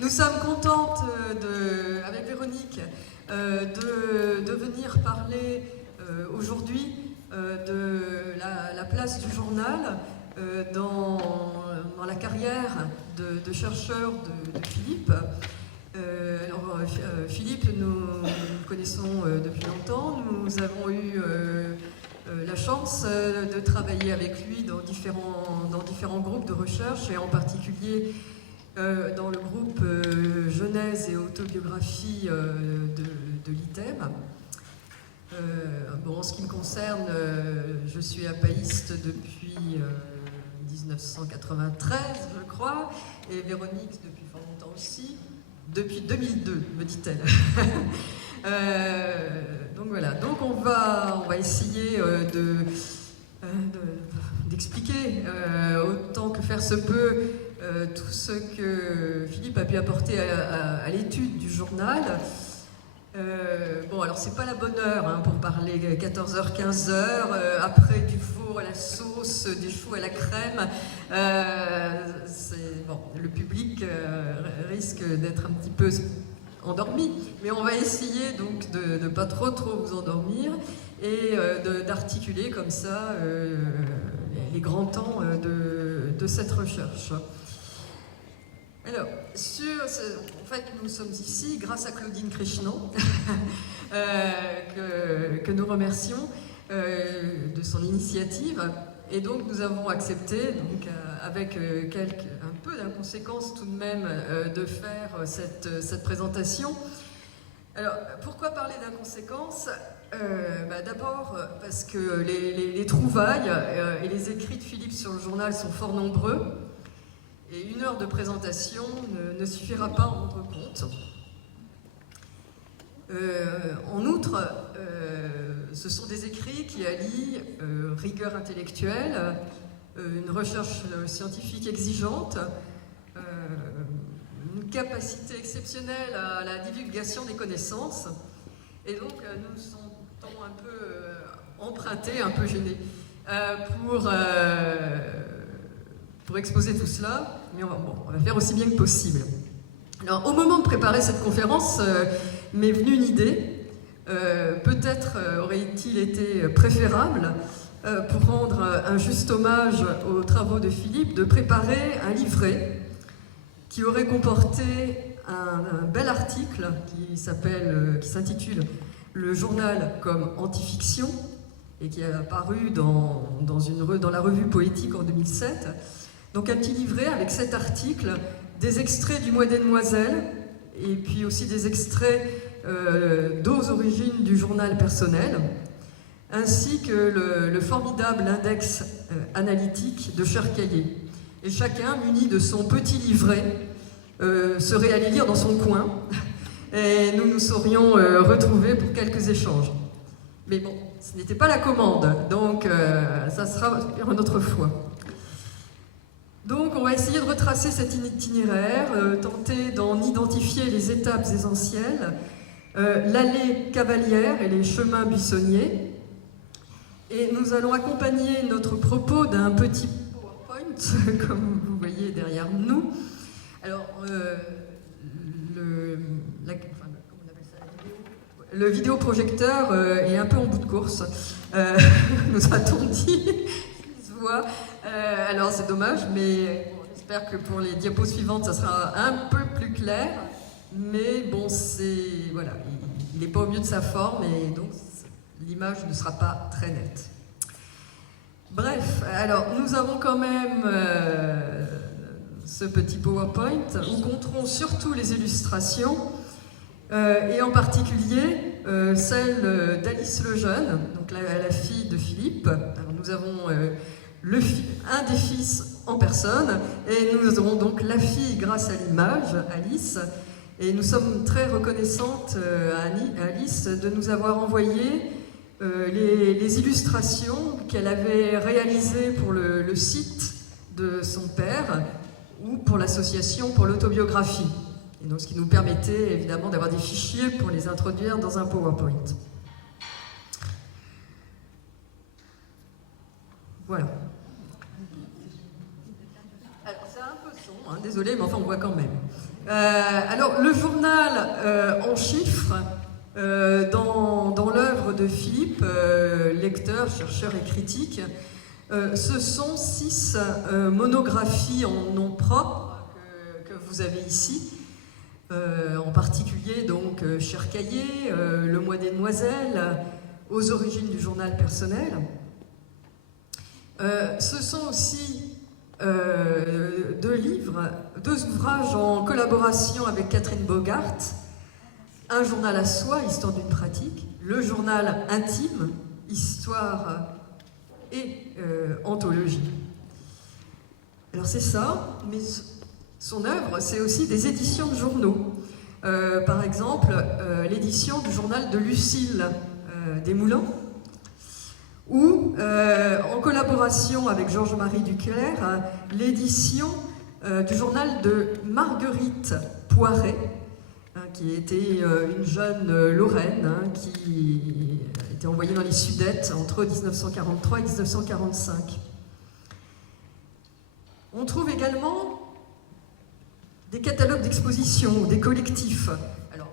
Nous sommes contentes, avec Véronique, de venir parler aujourd'hui de la place du journal dans la carrière de chercheur de Philippe. Philippe, nous connaissons depuis longtemps. Nous avons eu la chance de travailler avec lui dans différents groupes de recherche, et en particulier dans le groupe Genèse et autobiographie de l'ITEM. En ce qui me concerne, je suis apaïste depuis 1993, je crois, et Véronique depuis fort longtemps aussi, depuis 2002, me dit-elle. Donc voilà, donc on va essayer d'expliquer autant que faire se peut tout ce que Philippe a pu apporter à l'étude du journal. Alors c'est pas la bonne heure pour parler 14h, 15h, après du four à la sauce, des choux à la crème. Le public risque d'être un petit peu endormi, mais on va essayer donc de ne pas trop vous endormir et d'articuler comme ça les grands temps de cette recherche. Alors, en fait, nous sommes ici grâce à Claudine Krishnan, que nous remercions de son initiative. Et donc, nous avons accepté, donc, avec un peu d'inconséquence tout de même, de faire cette présentation. Alors, pourquoi parler d'inconséquence ? D'abord parce que les trouvailles et les écrits de Philippe sur le journal sont fort nombreux. Et 1 heure de présentation ne suffira pas à en rendre compte. En outre, ce sont des écrits qui allient rigueur intellectuelle, une recherche scientifique exigeante, une capacité exceptionnelle à la divulgation des connaissances. Et donc, nous nous sentons un peu empruntés, un peu gênés pour exposer tout cela, mais on va faire aussi bien que possible. Alors, au moment de préparer cette conférence, m'est venue une idée. Peut-être aurait-il été préférable, pour rendre un juste hommage aux travaux de Philippe, de préparer un livret qui aurait comporté un bel article qui s'intitule « Le journal comme antifiction » et qui est apparu dans la revue Poétique en 2007. Donc un petit livret avec 7 articles, des extraits du Mois des Demoiselles, et puis aussi des extraits d'aux origines du journal personnel, ainsi que le formidable index analytique de Cherkayier. Et chacun, muni de son petit livret, serait allé lire dans son coin, et nous nous serions retrouvés pour quelques échanges. Mais bon, ce n'était pas la commande, donc ça sera une autre fois. Donc on va essayer de retracer cet itinéraire, tenter d'en identifier les étapes essentielles, l'allée cavalière et les chemins buissonniers. Et nous allons accompagner notre propos d'un petit PowerPoint, comme vous voyez derrière nous. Alors, le vidéoprojecteur est un peu en bout de course, nous a-t-on dit, il se voit. Alors c'est dommage, mais j'espère que pour les diapos suivantes, ça sera un peu plus clair. Mais bon, voilà, il n'est pas au mieux de sa forme, et donc l'image ne sera pas très nette. Bref, alors nous avons quand même ce petit PowerPoint où compteront surtout les illustrations, et en particulier celle d'Alice Lejeune, donc la fille de Philippe. Alors nous avons un des fils en personne, et nous aurons donc la fille grâce à l'image, Alice, et nous sommes très reconnaissantes à Alice de nous avoir envoyé les illustrations qu'elle avait réalisées pour le site de son père ou pour l'association pour l'autobiographie. Et donc ce qui nous permettait évidemment d'avoir des fichiers pour les introduire dans un PowerPoint. Voilà. Alors c'est un peu sombre, désolé, mais enfin on voit quand même. Alors, le journal en chiffres, dans l'œuvre de Philippe, lecteur, chercheur et critique, ce sont 6 monographies en nom propre que vous avez ici, en particulier donc Cher Cahier, Le Mois des Demoiselles, Aux origines du journal personnel. Ce sont aussi 2 livres, 2 ouvrages en collaboration avec Catherine Bogart, Un journal à soi, histoire d'une pratique, Le journal intime, histoire et anthologie. Alors c'est ça, mais son œuvre, c'est aussi des éditions de journaux. Par exemple, l'édition du journal de Lucille Desmoulins, ou en collaboration avec Georges-Marie Duclerc, l'édition du journal de Marguerite Poiret, qui était une jeune Lorraine qui a été envoyée dans les Sudètes entre 1943 et 1945. On trouve également des catalogues d'exposition, des collectifs. Alors,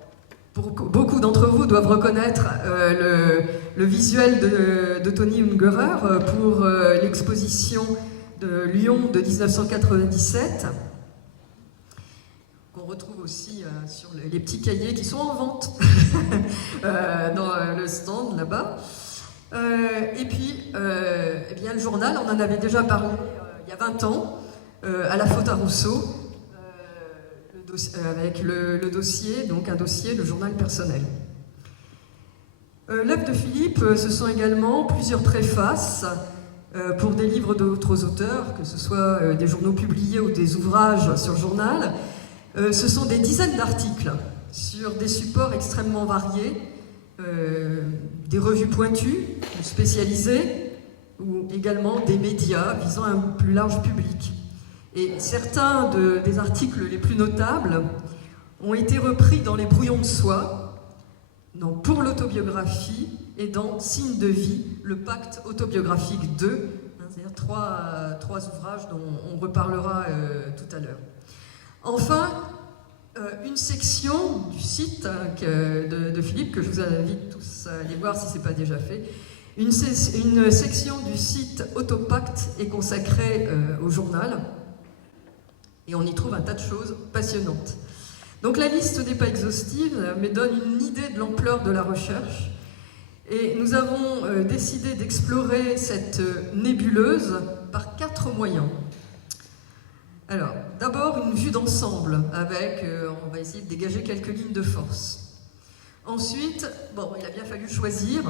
beaucoup d'entre vous doivent reconnaître le visuel de Tony Ungerer pour l'exposition de Lyon de 1997, qu'on retrouve aussi sur les petits cahiers qui sont en vente dans le stand là-bas. Et puis, eh bien, le journal, on en avait déjà parlé il y a 20 ans, à la faute à Rousseau, avec le dossier, donc un dossier, le journal personnel. L'œuvre de Philippe, ce sont également plusieurs préfaces pour des livres d'autres auteurs, que ce soit des journaux publiés ou des ouvrages sur le journal. Ce sont des dizaines d'articles sur des supports extrêmement variés, des revues pointues, spécialisées, ou également des médias visant un plus large public. Et certains des articles les plus notables ont été repris dans les Brouillons de Soi, dans Pour l'autobiographie et dans Signe de vie, le pacte autobiographique 2, c'est-à-dire trois ouvrages dont on reparlera tout à l'heure. Enfin, une section du site de Philippe, que je vous invite tous à aller voir si ce n'est pas déjà fait. Une section du site Autopacte est consacrée au journal, et on y trouve un tas de choses passionnantes. Donc la liste n'est pas exhaustive, mais donne une idée de l'ampleur de la recherche. Et nous avons décidé d'explorer cette nébuleuse par 4 moyens. Alors, d'abord une vue d'ensemble, avec, on va essayer de dégager quelques lignes de force. Ensuite, bon, il a bien fallu choisir,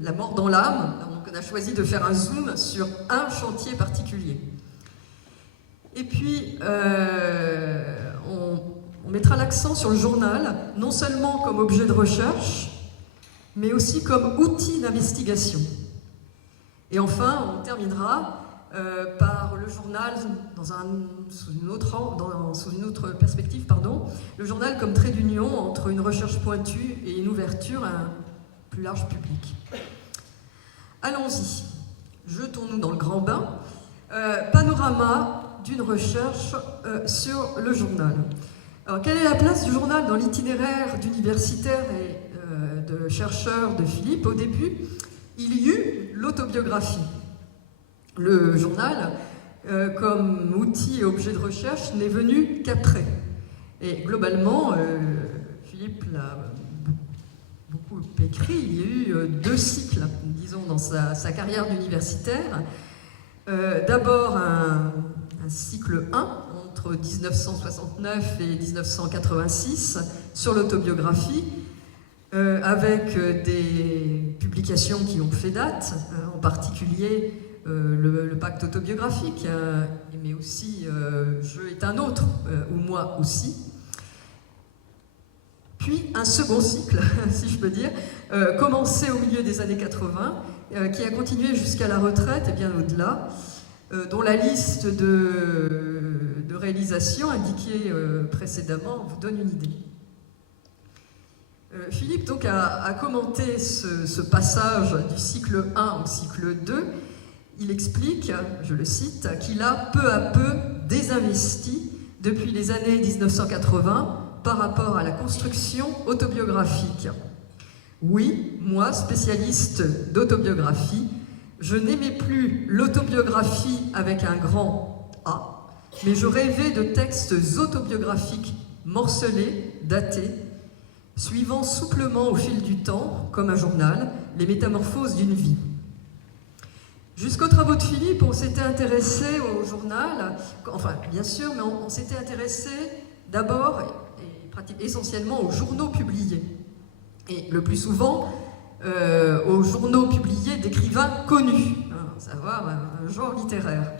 la mort dans l'âme, donc on a choisi de faire un zoom sur un chantier particulier. Et puis, on mettra l'accent sur le journal, non seulement comme objet de recherche, mais aussi comme outil d'investigation. Et enfin, on terminera par le journal, sous une autre perspective, le journal comme trait d'union entre une recherche pointue et une ouverture à un plus large public. Allons-y, jetons-nous dans le grand bain. Panorama d'une recherche sur le journal. Alors, quelle est la place du journal dans l'itinéraire d'universitaire et de chercheur de Philippe? Au début, il y eut l'autobiographie. Le journal, comme outil et objet de recherche, n'est venu qu'après. Et globalement, Philippe l'a beaucoup écrit, il y a eu 2 cycles, disons, dans sa carrière d'universitaire. D'abord un cycle 1, entre 1969 et 1986, sur l'autobiographie, avec des publications qui ont fait date, en particulier le pacte autobiographique, mais aussi Je est un autre, ou Moi aussi. Puis un second cycle, si je peux dire, commencé au milieu des années 80, qui a continué jusqu'à la retraite et bien au-delà, dont la liste de réalisations indiquée précédemment vous donne une idée. Philippe donc a commenté ce passage du cycle 1 au cycle 2. Il explique, je le cite, qu'il a peu à peu désinvesti depuis les années 1980 par rapport à la construction autobiographique. Oui, moi, spécialiste d'autobiographie, je n'aimais plus l'autobiographie avec un grand A, mais je rêvais de textes autobiographiques morcelés, datés, suivant souplement au fil du temps, comme un journal, les métamorphoses d'une vie. Jusqu'aux travaux de Philippe, on s'était intéressé au journal, enfin bien sûr, mais on s'était intéressé d'abord et essentiellement aux journaux publiés. Et le plus souvent, aux journaux publiés d'écrivains connus, à savoir un genre littéraire.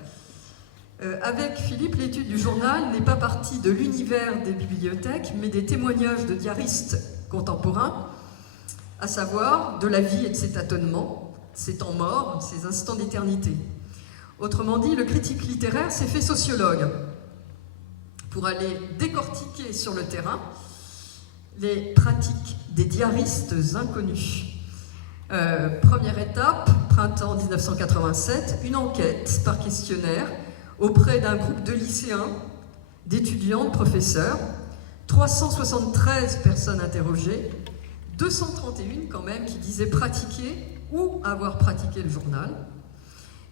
Avec Philippe, l'étude du journal n'est pas partie de l'univers des bibliothèques, mais des témoignages de diaristes contemporains, à savoir de la vie et de ses tâtonnements, ses temps morts, ses instants d'éternité. Autrement dit, le critique littéraire s'est fait sociologue pour aller décortiquer sur le terrain les pratiques des diaristes inconnus. Première étape, printemps 1987, une enquête par questionnaire auprès d'un groupe de lycéens, d'étudiants, de professeurs, 373 personnes interrogées, 231 quand même qui disaient pratiquer ou avoir pratiqué le journal.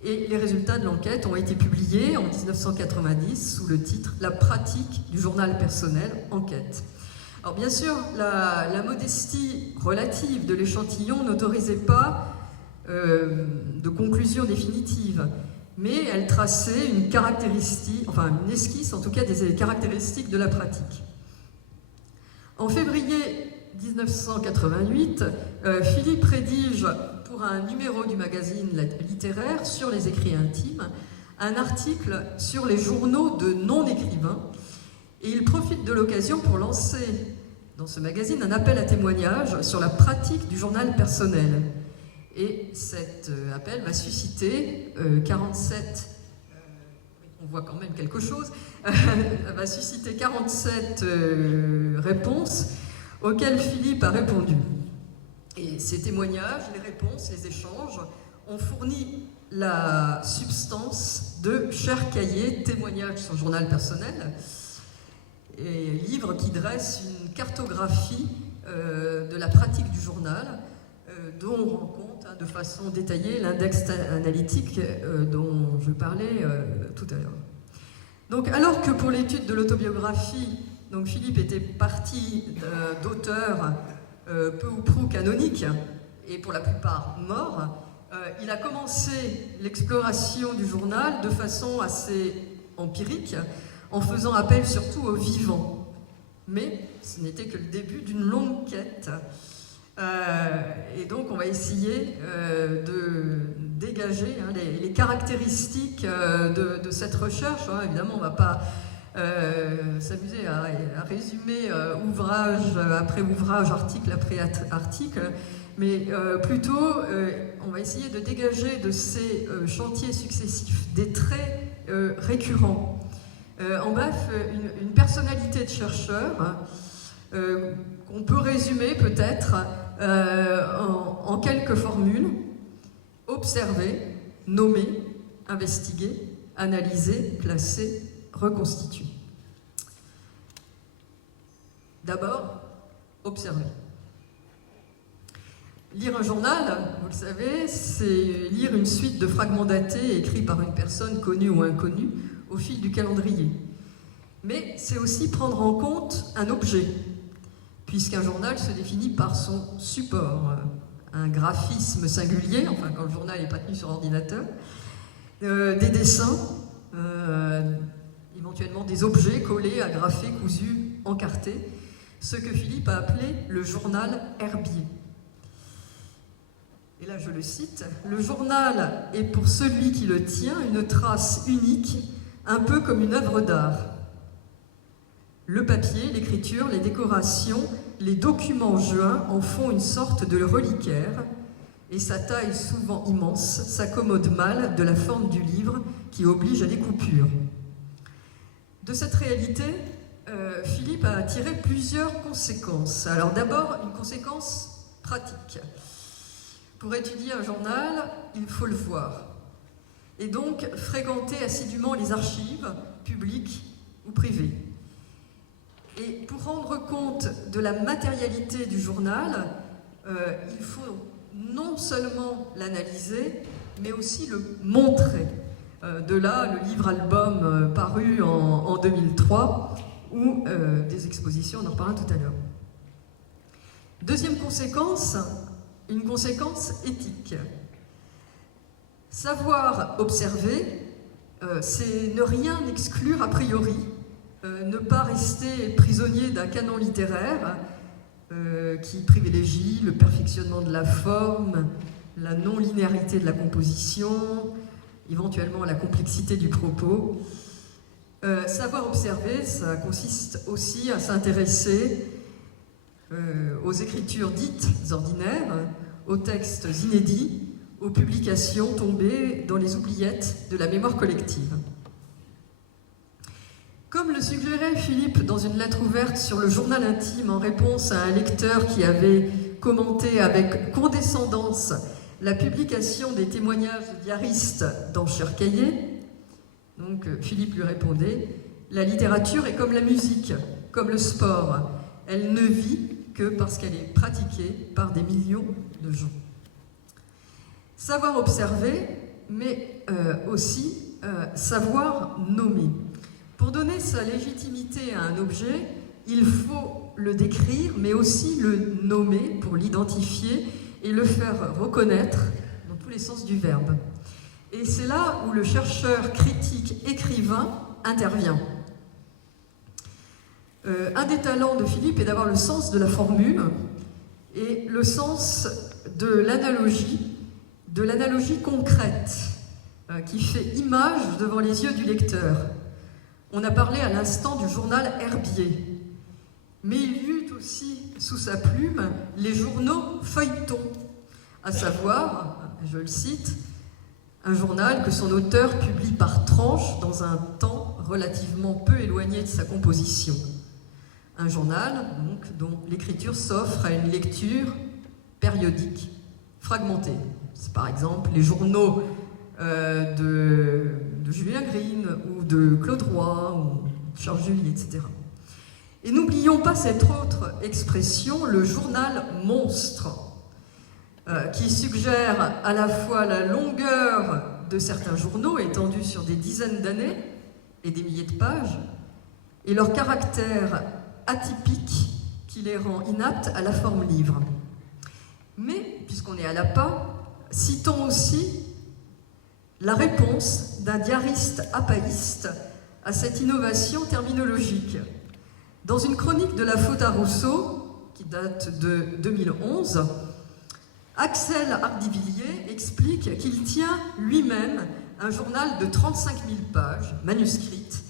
Et les résultats de l'enquête ont été publiés en 1990 sous le titre « La pratique du journal personnel, enquête ». Alors bien sûr, la modestie relative de l'échantillon n'autorisait pas de conclusion définitive, mais elle traçait une caractéristique, enfin une esquisse en tout cas des caractéristiques de la pratique. En février 1988, Philippe rédige pour un numéro du magazine littéraire sur les écrits intimes un article sur les journaux de non-écrivains et il profite de l'occasion pour lancer dans ce magazine un appel à témoignages sur la pratique du journal personnel. Et cet appel va susciter 47, on voit quand même quelque chose, va susciter 47 réponses auxquelles Philippe a répondu. Et ces témoignages, les réponses, les échanges ont fourni la substance de Cher Cahier, témoignages sur le journal personnel, et livre qui dresse une cartographie de la pratique du journal, dont on rend compte de façon détaillée l'index analytique dont je parlais tout à l'heure. Donc, alors que pour l'étude de l'autobiographie, donc Philippe était parti d'auteurs peu ou prou canoniques, et pour la plupart morts, il a commencé l'exploration du journal de façon assez empirique, en faisant appel surtout aux vivants. Mais ce n'était que le début d'une longue quête. Et donc on va essayer de dégager les caractéristiques de cette recherche. Évidemment, on ne va pas s'amuser à résumer ouvrage après ouvrage, article après article, mais plutôt on va essayer de dégager de ces chantiers successifs des traits récurrents. En bref, une personnalité de chercheur qu'on peut résumer peut-être en quelques formules: observer, nommer, investiguer, analyser, classer, reconstituer. D'abord, observer. Lire un journal, vous le savez, c'est lire une suite de fragments datés écrits par une personne connue ou inconnue au fil du calendrier. Mais c'est aussi prendre en compte un objet, puisqu'un journal se définit par son support, un graphisme singulier, enfin quand le journal n'est pas tenu sur ordinateur, des dessins, éventuellement des objets collés, agrafés, cousus, encartés, ce que Philippe a appelé le journal herbier. Et là je le cite: « Le journal est pour celui qui le tient une trace unique, un peu comme une œuvre d'art. Le papier, l'écriture, les décorations, les documents joints en font une sorte de reliquaire, et sa taille souvent immense s'accommode mal de la forme du livre qui oblige à des coupures. » De cette réalité, Philippe a tiré plusieurs conséquences. Alors d'abord, une conséquence pratique. Pour étudier un journal, il faut le voir. Et donc, fréquenter assidûment les archives publiques ou privée. Et pour rendre compte de la matérialité du journal, il faut non seulement l'analyser, mais aussi le montrer. De là, le livre-album paru en 2003, ou des expositions, on en reparlera tout à l'heure. Deuxième conséquence, une conséquence éthique. Savoir observer, c'est ne rien exclure a priori, ne pas rester prisonnier d'un canon littéraire qui privilégie le perfectionnement de la forme, la non-linéarité de la composition, éventuellement la complexité du propos. Savoir observer, ça consiste aussi à s'intéresser aux écritures dites ordinaires, aux textes inédits, aux publications tombées dans les oubliettes de la mémoire collective. Comme le suggérait Philippe dans une lettre ouverte sur le journal intime en réponse à un lecteur qui avait commenté avec condescendance la publication des témoignages de diaristes dans Cher Cahier, donc Philippe lui répondait « La littérature est comme la musique, comme le sport, elle ne vit que parce qu'elle est pratiquée par des millions de gens. » Savoir observer, mais aussi savoir nommer. Pour donner sa légitimité à un objet, il faut le décrire, mais aussi le nommer pour l'identifier et le faire reconnaître dans tous les sens du verbe. Et c'est là où le chercheur, critique, écrivain intervient. Un des talents de Philippe est d'avoir le sens de la formule et le sens de l'analogie concrète qui fait image devant les yeux du lecteur. On a parlé à l'instant du journal Herbier, mais il y eut aussi sous sa plume les journaux feuilletons, à savoir, je le cite, un journal que son auteur publie par tranches dans un temps relativement peu éloigné de sa composition. Un journal donc, dont l'écriture s'offre à une lecture périodique, fragmentée. C'est par exemple les journaux de Julien Green ou de Claude Roy ou Charles Julie, etc. Et n'oublions pas cette autre expression, le journal monstre, qui suggère à la fois la longueur de certains journaux étendus sur des dizaines d'années et des milliers de pages, et leur caractère atypique qui les rend inaptes à la forme livre. Mais, puisqu'on est à l'appât, citons aussi la réponse d'un diariste appaïste à cette innovation terminologique. Dans une chronique de la faute à Rousseau, qui date de 2011, Axel Hardivilliers explique qu'il tient lui-même un journal de 35 000 pages, manuscrites,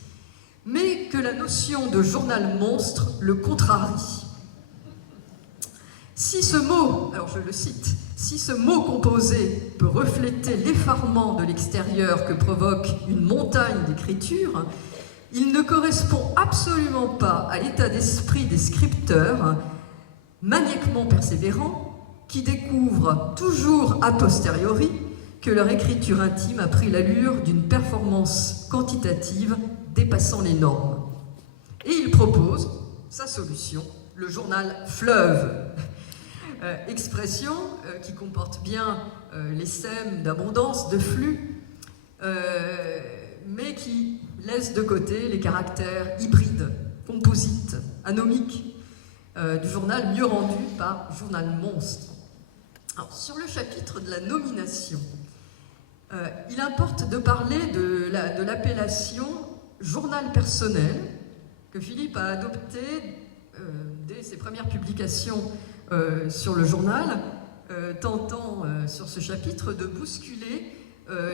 mais que la notion de journal monstre le contrarie. Si ce mot, alors je le cite, si ce mot composé peut refléter l'effarement de l'extérieur que provoque une montagne d'écriture, il ne correspond absolument pas à l'état d'esprit des scripteurs, maniaquement persévérants, qui découvrent toujours a posteriori que leur écriture intime a pris l'allure d'une performance quantitative dépassant les normes. Et il propose sa solution, le journal fleuve. Expression qui comporte bien les sèmes d'abondance, de flux, mais qui laisse de côté les caractères hybrides, composites, anomiques du journal mieux rendu par journal monstre. Alors, sur le chapitre de la nomination, il importe de parler de l'appellation journal personnel que Philippe a adopté dès ses premières publications sur le journal, tentant sur ce chapitre de bousculer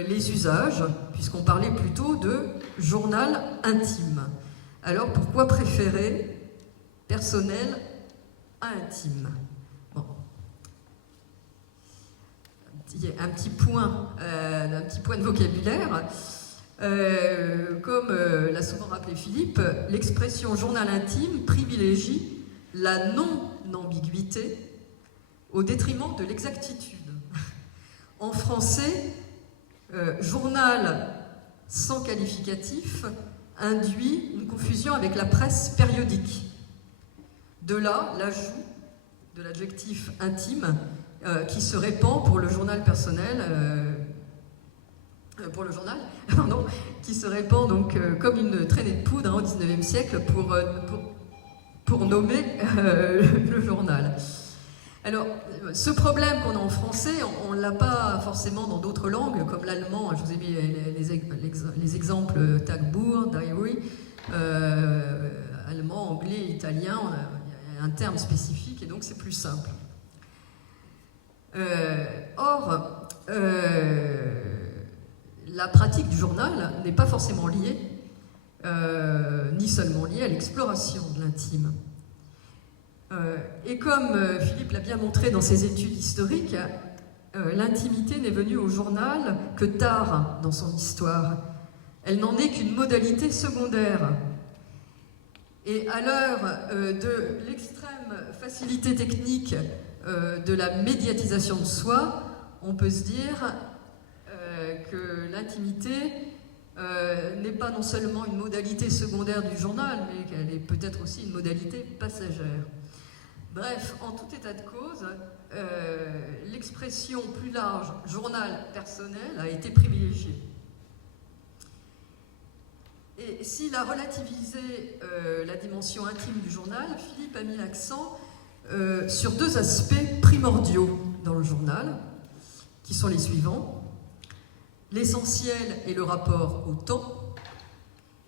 les usages, puisqu'on parlait plutôt de journal intime. Alors pourquoi préférer personnel à intime? Bon. Un petit point de vocabulaire. Comme l'a souvent rappelé Philippe, l'expression journal intime privilégie la non-ambiguïté au détriment de l'exactitude. En français, journal sans qualificatif induit une confusion avec la presse périodique. De là, l'ajout de l'adjectif intime qui se répand pour le journal personnel, qui se répand donc comme une traînée de poudre au XIXe siècle pour nommer le journal. Alors, ce problème qu'on a en français, on ne l'a pas forcément dans d'autres langues, comme l'allemand. Je vous ai mis les exemples Tagebuch, diary, allemand, anglais, italien, il y a un terme spécifique et donc c'est plus simple. Or, la pratique du journal n'est pas forcément liée, ni seulement liée à l'exploration de l'intime. Et comme Philippe l'a bien montré dans ses études historiques, l'intimité n'est venue au journal que tard dans son histoire. Elle n'en est qu'une modalité secondaire. Et à l'heure de l'extrême facilité technique de la médiatisation de soi, on peut se dire que l'intimité n'est pas non seulement une modalité secondaire du journal, mais qu'elle est peut-être aussi une modalité passagère. Bref, en tout état de cause, l'expression plus large « journal personnel » a été privilégiée. Et s'il a relativisé la dimension intime du journal, Philippe a mis l'accent sur deux aspects primordiaux dans le journal, qui sont les suivants. L'essentiel est le rapport au temps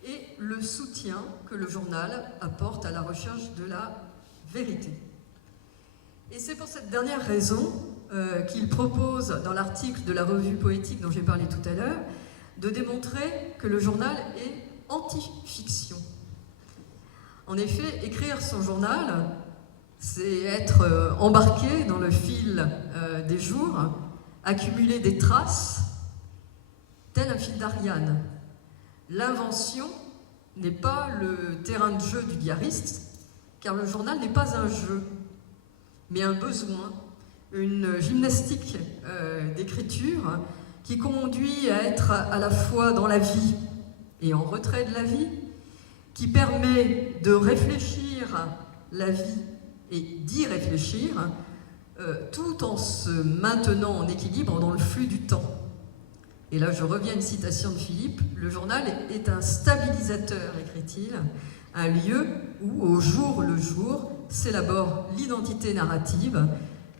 et le soutien que le journal apporte à la recherche de la vérité. Et c'est pour cette dernière raison qu'il propose, dans l'article de la revue poétique dont j'ai parlé tout à l'heure, de démontrer que le journal est anti-fiction. En effet, écrire son journal, c'est être embarqué dans le fil des jours, accumuler des traces, tel un fil d'Ariane. L'invention n'est pas le terrain de jeu du diariste, car le journal n'est pas un jeu, mais un besoin, une gymnastique d'écriture qui conduit à être à la fois dans la vie et en retrait de la vie, qui permet de réfléchir la vie et d'y réfléchir, tout en se maintenant en équilibre dans le flux du temps. Et là, je reviens à une citation de Philippe, « Le journal est un stabilisateur, écrit-il, un lieu où, au jour le jour, s'élabore l'identité narrative,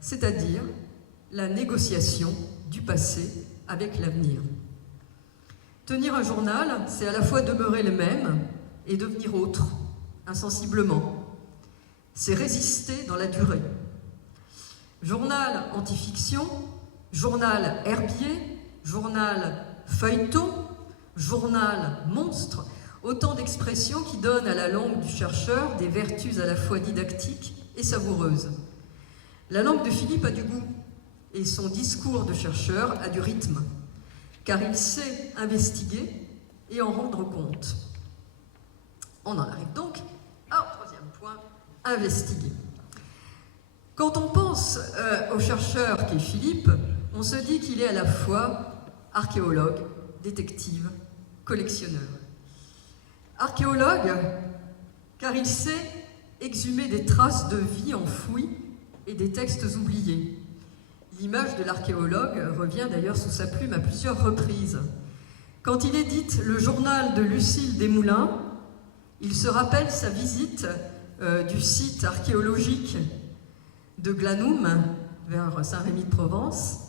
c'est-à-dire la négociation du passé avec l'avenir. » Tenir un journal, c'est à la fois demeurer le même et devenir autre, insensiblement. C'est résister dans la durée. Journal anti-fiction, journal herbier, journal feuilleton, journal monstre, autant d'expressions qui donnent à la langue du chercheur des vertus à la fois didactiques et savoureuses. La langue de Philippe a du goût et son discours de chercheur a du rythme, car il sait investiguer et en rendre compte. On en arrive donc au troisième point, investiguer. Quand on pense au chercheur qu'est Philippe, on se dit qu'il est à la fois archéologue, détective, collectionneur. Archéologue, car il sait exhumer des traces de vie enfouies et des textes oubliés. L'image de l'archéologue revient d'ailleurs sous sa plume à plusieurs reprises. Quand il édite le journal de Lucile Desmoulins, il se rappelle sa visite du site archéologique de Glanoum, vers Saint-Rémy-de-Provence,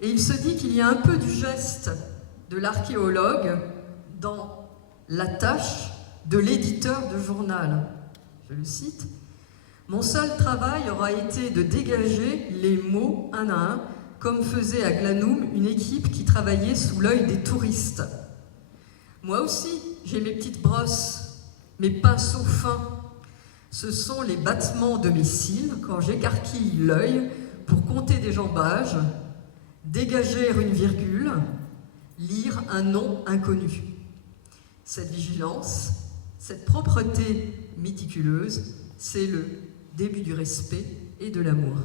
et il se dit qu'il y a un peu du geste de l'archéologue dans la tâche de l'éditeur de journal. Je le cite, « Mon seul travail aura été de dégager les mots un à un, comme faisait à Glanoum une équipe qui travaillait sous l'œil des touristes. Moi aussi, j'ai mes petites brosses, mes pinceaux fins. Ce sont les battements de mes cils quand j'écarquille l'œil pour compter des jambages, dégager une virgule, lire un nom inconnu. Cette vigilance, cette propreté méticuleuse, c'est le début du respect et de l'amour. »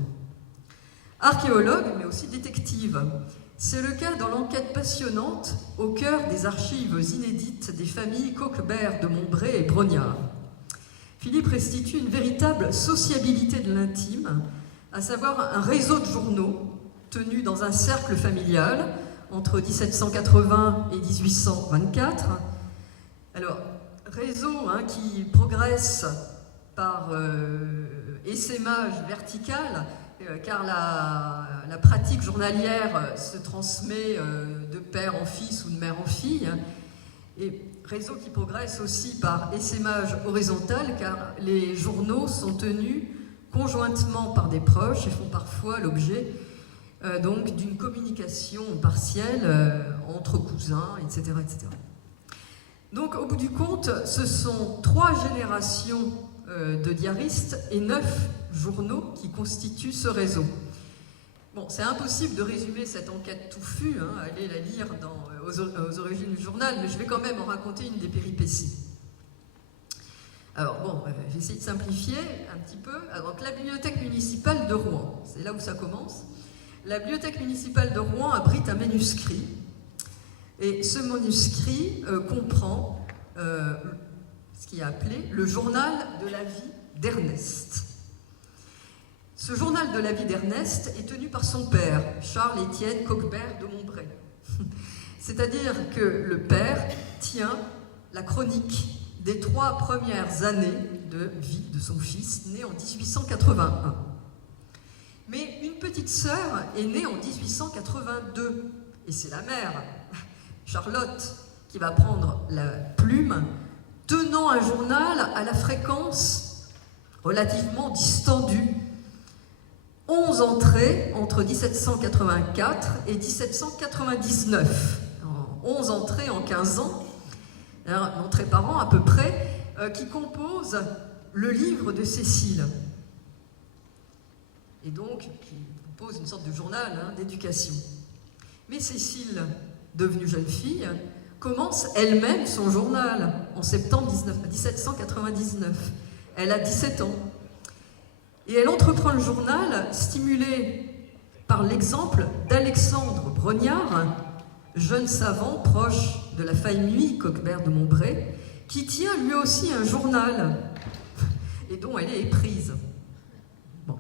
Archéologue, mais aussi détective. C'est le cas dans l'enquête passionnante au cœur des archives inédites des familles Coquebert de Montbray et Brognard. Philippe restitue une véritable sociabilité de l'intime, à savoir un réseau de journaux tenus dans un cercle familial entre 1780 et 1824. Alors, réseau qui progresse par essaimage vertical, car la pratique journalière se transmet de père en fils ou de mère en fille, et réseau qui progresse aussi par essaimage horizontal, car les journaux sont tenus conjointement par des proches et font parfois l'objet donc d'une communication partielle entre cousins, etc., etc. Donc, au bout du compte, ce sont 3 générations de diaristes et 9 journaux qui constituent ce réseau. Bon, c'est impossible de résumer cette enquête touffue, allez la lire aux origines du journal, mais je vais quand même en raconter une des péripéties. Alors bon, j'essaie de simplifier un petit peu. Alors, la bibliothèque municipale de Rouen, c'est là où ça commence. La bibliothèque municipale de Rouen abrite un manuscrit, et ce manuscrit comprend ce qui est appelé le journal de la vie d'Ernest. Ce journal de la vie d'Ernest est tenu par son père, Charles-Étienne Coquebert de Montbray. C'est-à-dire que le père tient la chronique des 3 premières années de vie de son fils, né en 1881. Mais une petite sœur est née en 1882, et c'est la mère, Charlotte, qui va prendre la plume, tenant un journal à la fréquence relativement distendue. 11 entrées entre 1784 et 1799. 11 entrées en 15 ans, une entrée par an à peu près, qui composent le livre de Cécile. Et donc, qui compose une sorte de journal d'éducation. Mais Cécile, devenue jeune fille, commence elle-même son journal en septembre 1799. Elle a 17 ans. Et elle entreprend le journal stimulée par l'exemple d'Alexandre Brognard, jeune savant proche de la famille Coquebert de Montbray, qui tient lui aussi un journal et dont elle est éprise. Bon.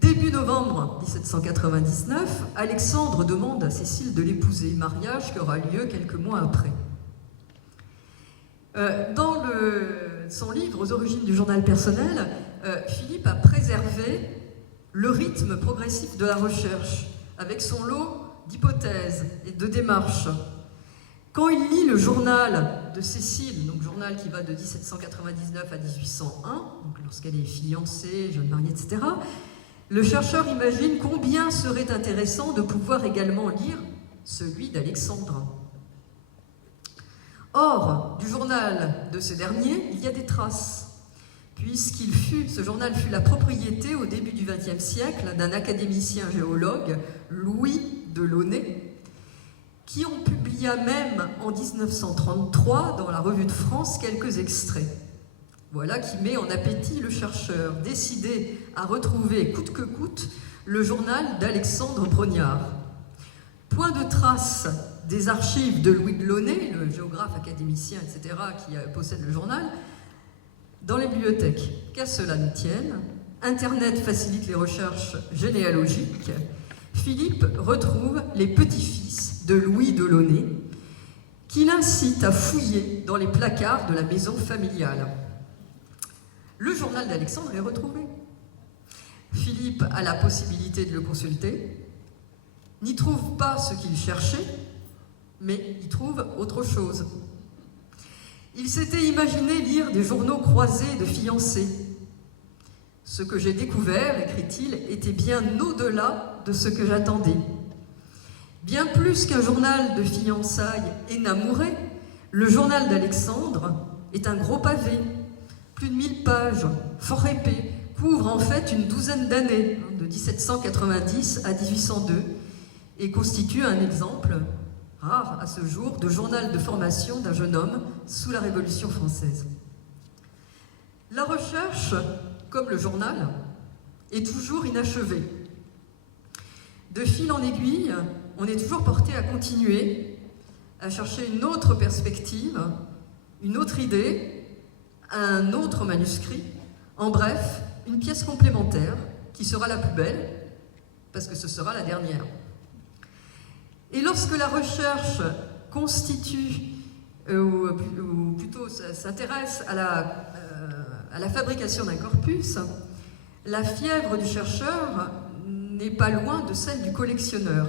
Début novembre 1799, Alexandre demande à Cécile de l'épouser, mariage qui aura lieu quelques mois après. Dans son livre « Aux origines du journal personnel », Philippe a préservé le rythme progressif de la recherche, avec son lot d'hypothèses et de démarches. Quand il lit le journal de Cécile, donc journal qui va de 1799 à 1801, donc lorsqu'elle est fiancée, jeune mariée, etc., le chercheur imagine combien serait intéressant de pouvoir également lire celui d'Alexandre. Or, du journal de ce dernier, il y a des traces, ce journal fut la propriété au début du XXe siècle d'un académicien géologue, Louis Delaunay, qui en publia même en 1933 dans la Revue de France quelques extraits. Voilà qui met en appétit le chercheur, décidé à retrouver coûte que coûte le journal d'Alexandre Brognard. Point de trace des archives de Louis Delaunay, le géographe académicien, etc., qui possède le journal, dans les bibliothèques. Qu'à cela ne tienne, Internet facilite les recherches généalogiques. Philippe retrouve les petits-fils de Louis Delaunay, qui l'incitent à fouiller dans les placards de la maison familiale. Le journal d'Alexandre est retrouvé. Philippe a la possibilité de le consulter, n'y trouve pas ce qu'il cherchait, mais y trouve autre chose. Il s'était imaginé lire des journaux croisés de fiancés. Ce que j'ai découvert, écrit-il, était bien au-delà de ce que j'attendais. Bien plus qu'un journal de fiançailles énamouré, le journal d'Alexandre est un gros pavé, plus de 1000 pages, fort épais, couvre en fait une douzaine d'années, de 1790 à 1802, et constitue un exemple rare à ce jour de journal de formation d'un jeune homme sous la Révolution française. La recherche, comme le journal, est toujours inachevée. De fil en aiguille, on est toujours porté à continuer, à chercher une autre perspective, une autre idée, un autre manuscrit, en bref, une pièce complémentaire qui sera la plus belle, parce que ce sera la dernière. Et lorsque la recherche constitue, ou plutôt s'intéresse à la fabrication d'un corpus, la fièvre du chercheur n'est pas loin de celle du collectionneur.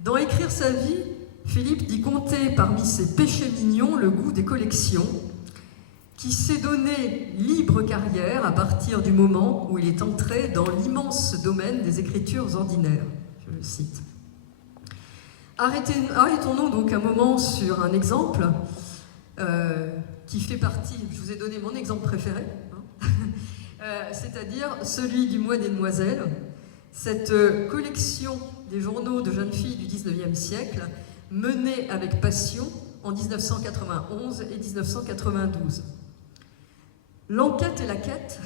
Dans Écrire sa vie, Philippe dit compter parmi ses péchés mignons le goût des collections, qui s'est donné libre carrière à partir du moment où il est entré dans l'immense domaine des écritures ordinaires. Je le cite. Arrêtons-nous donc un moment sur un exemple qui fait partie, je vous ai donné mon exemple préféré, c'est-à-dire celui du Mois des Demoiselles, cette collection des journaux de jeunes filles du XIXe siècle, menée avec passion en 1991 et 1992. L'enquête et la quête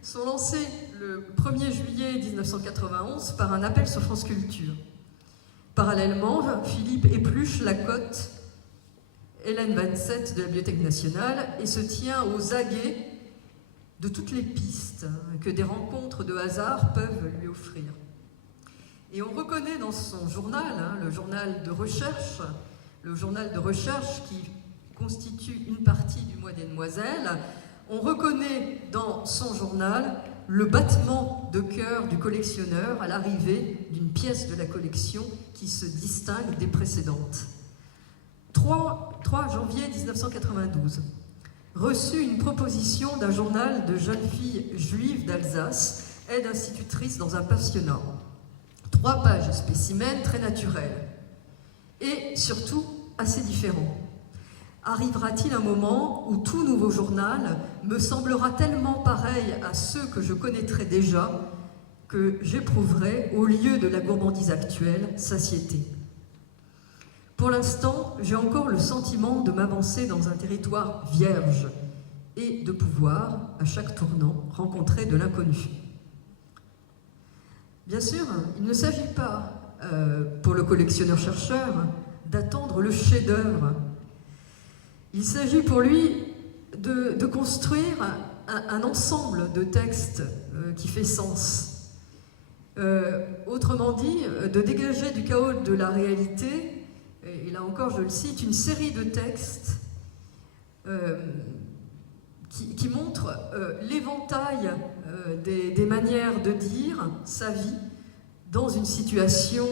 sont lancées le 1er juillet 1991 par un appel sur France Culture. Parallèlement, Philippe épluche la cote Hélène 27 de la Bibliothèque nationale et se tient aux aguets de toutes les pistes que des rencontres de hasard peuvent lui offrir. Et on reconnaît dans son journal, le journal de recherche qui constitue une partie du Mois des Demoiselles, on reconnaît dans son journal le battement de cœur du collectionneur à l'arrivée d'une pièce de la collection qui se distingue des précédentes. 3 janvier 1992. Reçu une proposition d'un journal de jeunes filles juives d'Alsace, aide institutrice dans un pensionnat. 3 pages spécimens très naturels et surtout assez différents. Arrivera-t-il un moment où tout nouveau journal me semblera tellement pareil à ceux que je connaîtrais déjà que j'éprouverai, au lieu de la gourmandise actuelle, satiété. Pour l'instant, j'ai encore le sentiment de m'avancer dans un territoire vierge et de pouvoir, à chaque tournant, rencontrer de l'inconnu. Bien sûr, il ne s'agit pas, pour le collectionneur-chercheur, d'attendre le chef-d'œuvre. Il s'agit pour lui de construire un ensemble de textes qui fait sens. Autrement dit, de dégager du chaos de la réalité, et là encore je le cite, une série de textes qui montrent l'éventail des manières de dire sa vie dans une situation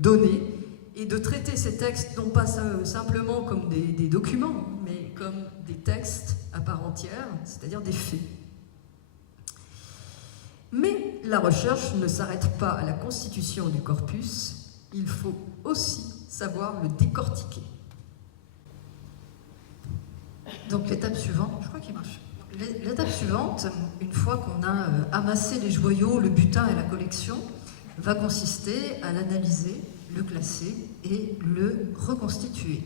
donnée, et de traiter ces textes non pas simplement comme des documents, mais comme des textes à part entière, c'est-à-dire des faits. Mais la recherche ne s'arrête pas à la constitution du corpus, il faut aussi savoir le décortiquer. Donc l'étape suivante, je crois qu'il marche. L'étape suivante, une fois qu'on a amassé les joyaux, le butin et la collection, va consister à l'analyser, le classer et le reconstituer.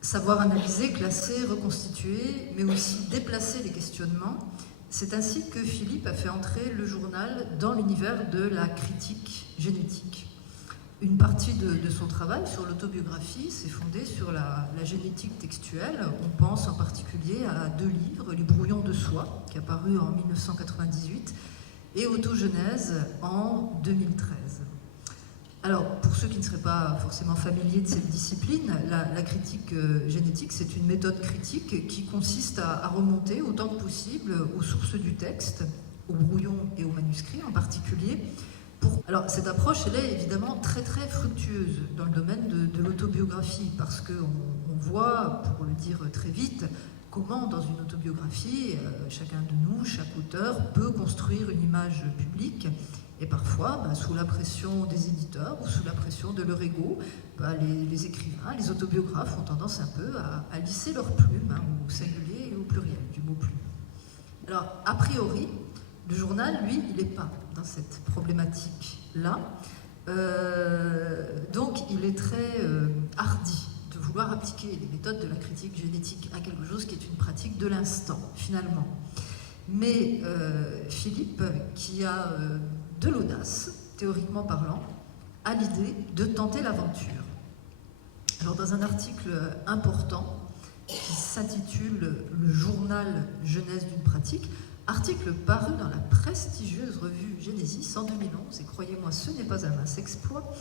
Savoir analyser, classer, reconstituer, mais aussi déplacer les questionnements. C'est ainsi que Philippe a fait entrer le journal dans l'univers de la critique génétique. Une partie de son travail sur l'autobiographie s'est fondée sur la génétique textuelle. On pense en particulier à 2 livres, Les Brouillons de Soi, qui a paru en 1998, et Autogenèse en 2013. Alors, pour ceux qui ne seraient pas forcément familiers de cette discipline, la critique génétique, c'est une méthode critique qui consiste à remonter autant que possible aux sources du texte, aux brouillons et aux manuscrits en particulier. Alors, cette approche, elle est évidemment très très fructueuse dans le domaine de l'autobiographie, parce qu'on voit, pour le dire très vite, comment dans une autobiographie, chacun de nous, chaque auteur, peut construire une image publique. Et parfois, sous la pression des éditeurs ou sous la pression de leur ego, les écrivains, les autobiographes ont tendance un peu à lisser leur plume, au singulier et au pluriel du mot plume. Alors, a priori, le journal, lui, il n'est pas dans cette problématique-là. Donc, il est très hardi de vouloir appliquer les méthodes de la critique génétique à quelque chose qui est une pratique de l'instant, finalement. Mais Philippe, qui a de l'audace, théoriquement parlant, à l'idée de tenter l'aventure. Alors dans un article important qui s'intitule « Le journal jeunesse d'une pratique », article paru dans la prestigieuse revue Genesis en 2011, et croyez-moi, ce n'est pas un mince exploit,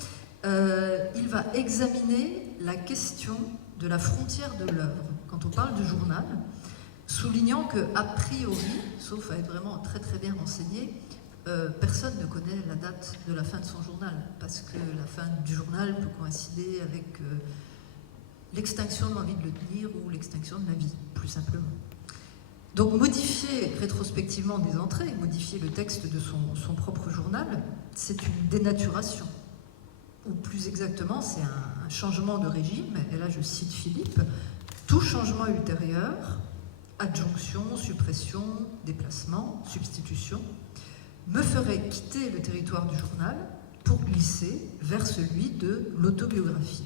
il va examiner la question de la frontière de l'œuvre quand on parle de journal, soulignant que, a priori, sauf à être vraiment très très bien renseigné, personne ne connaît la date de la fin de son journal, parce que la fin du journal peut coïncider avec l'extinction de l'envie de le tenir ou l'extinction de la vie, plus simplement. Donc modifier rétrospectivement des entrées, modifier le texte de son propre journal, c'est une dénaturation. Ou plus exactement, c'est un changement de régime, et là je cite Philippe, « Tout changement ultérieur, adjonction, suppression, déplacement, substitution, me ferait quitter le territoire du journal pour glisser vers celui de l'autobiographie. »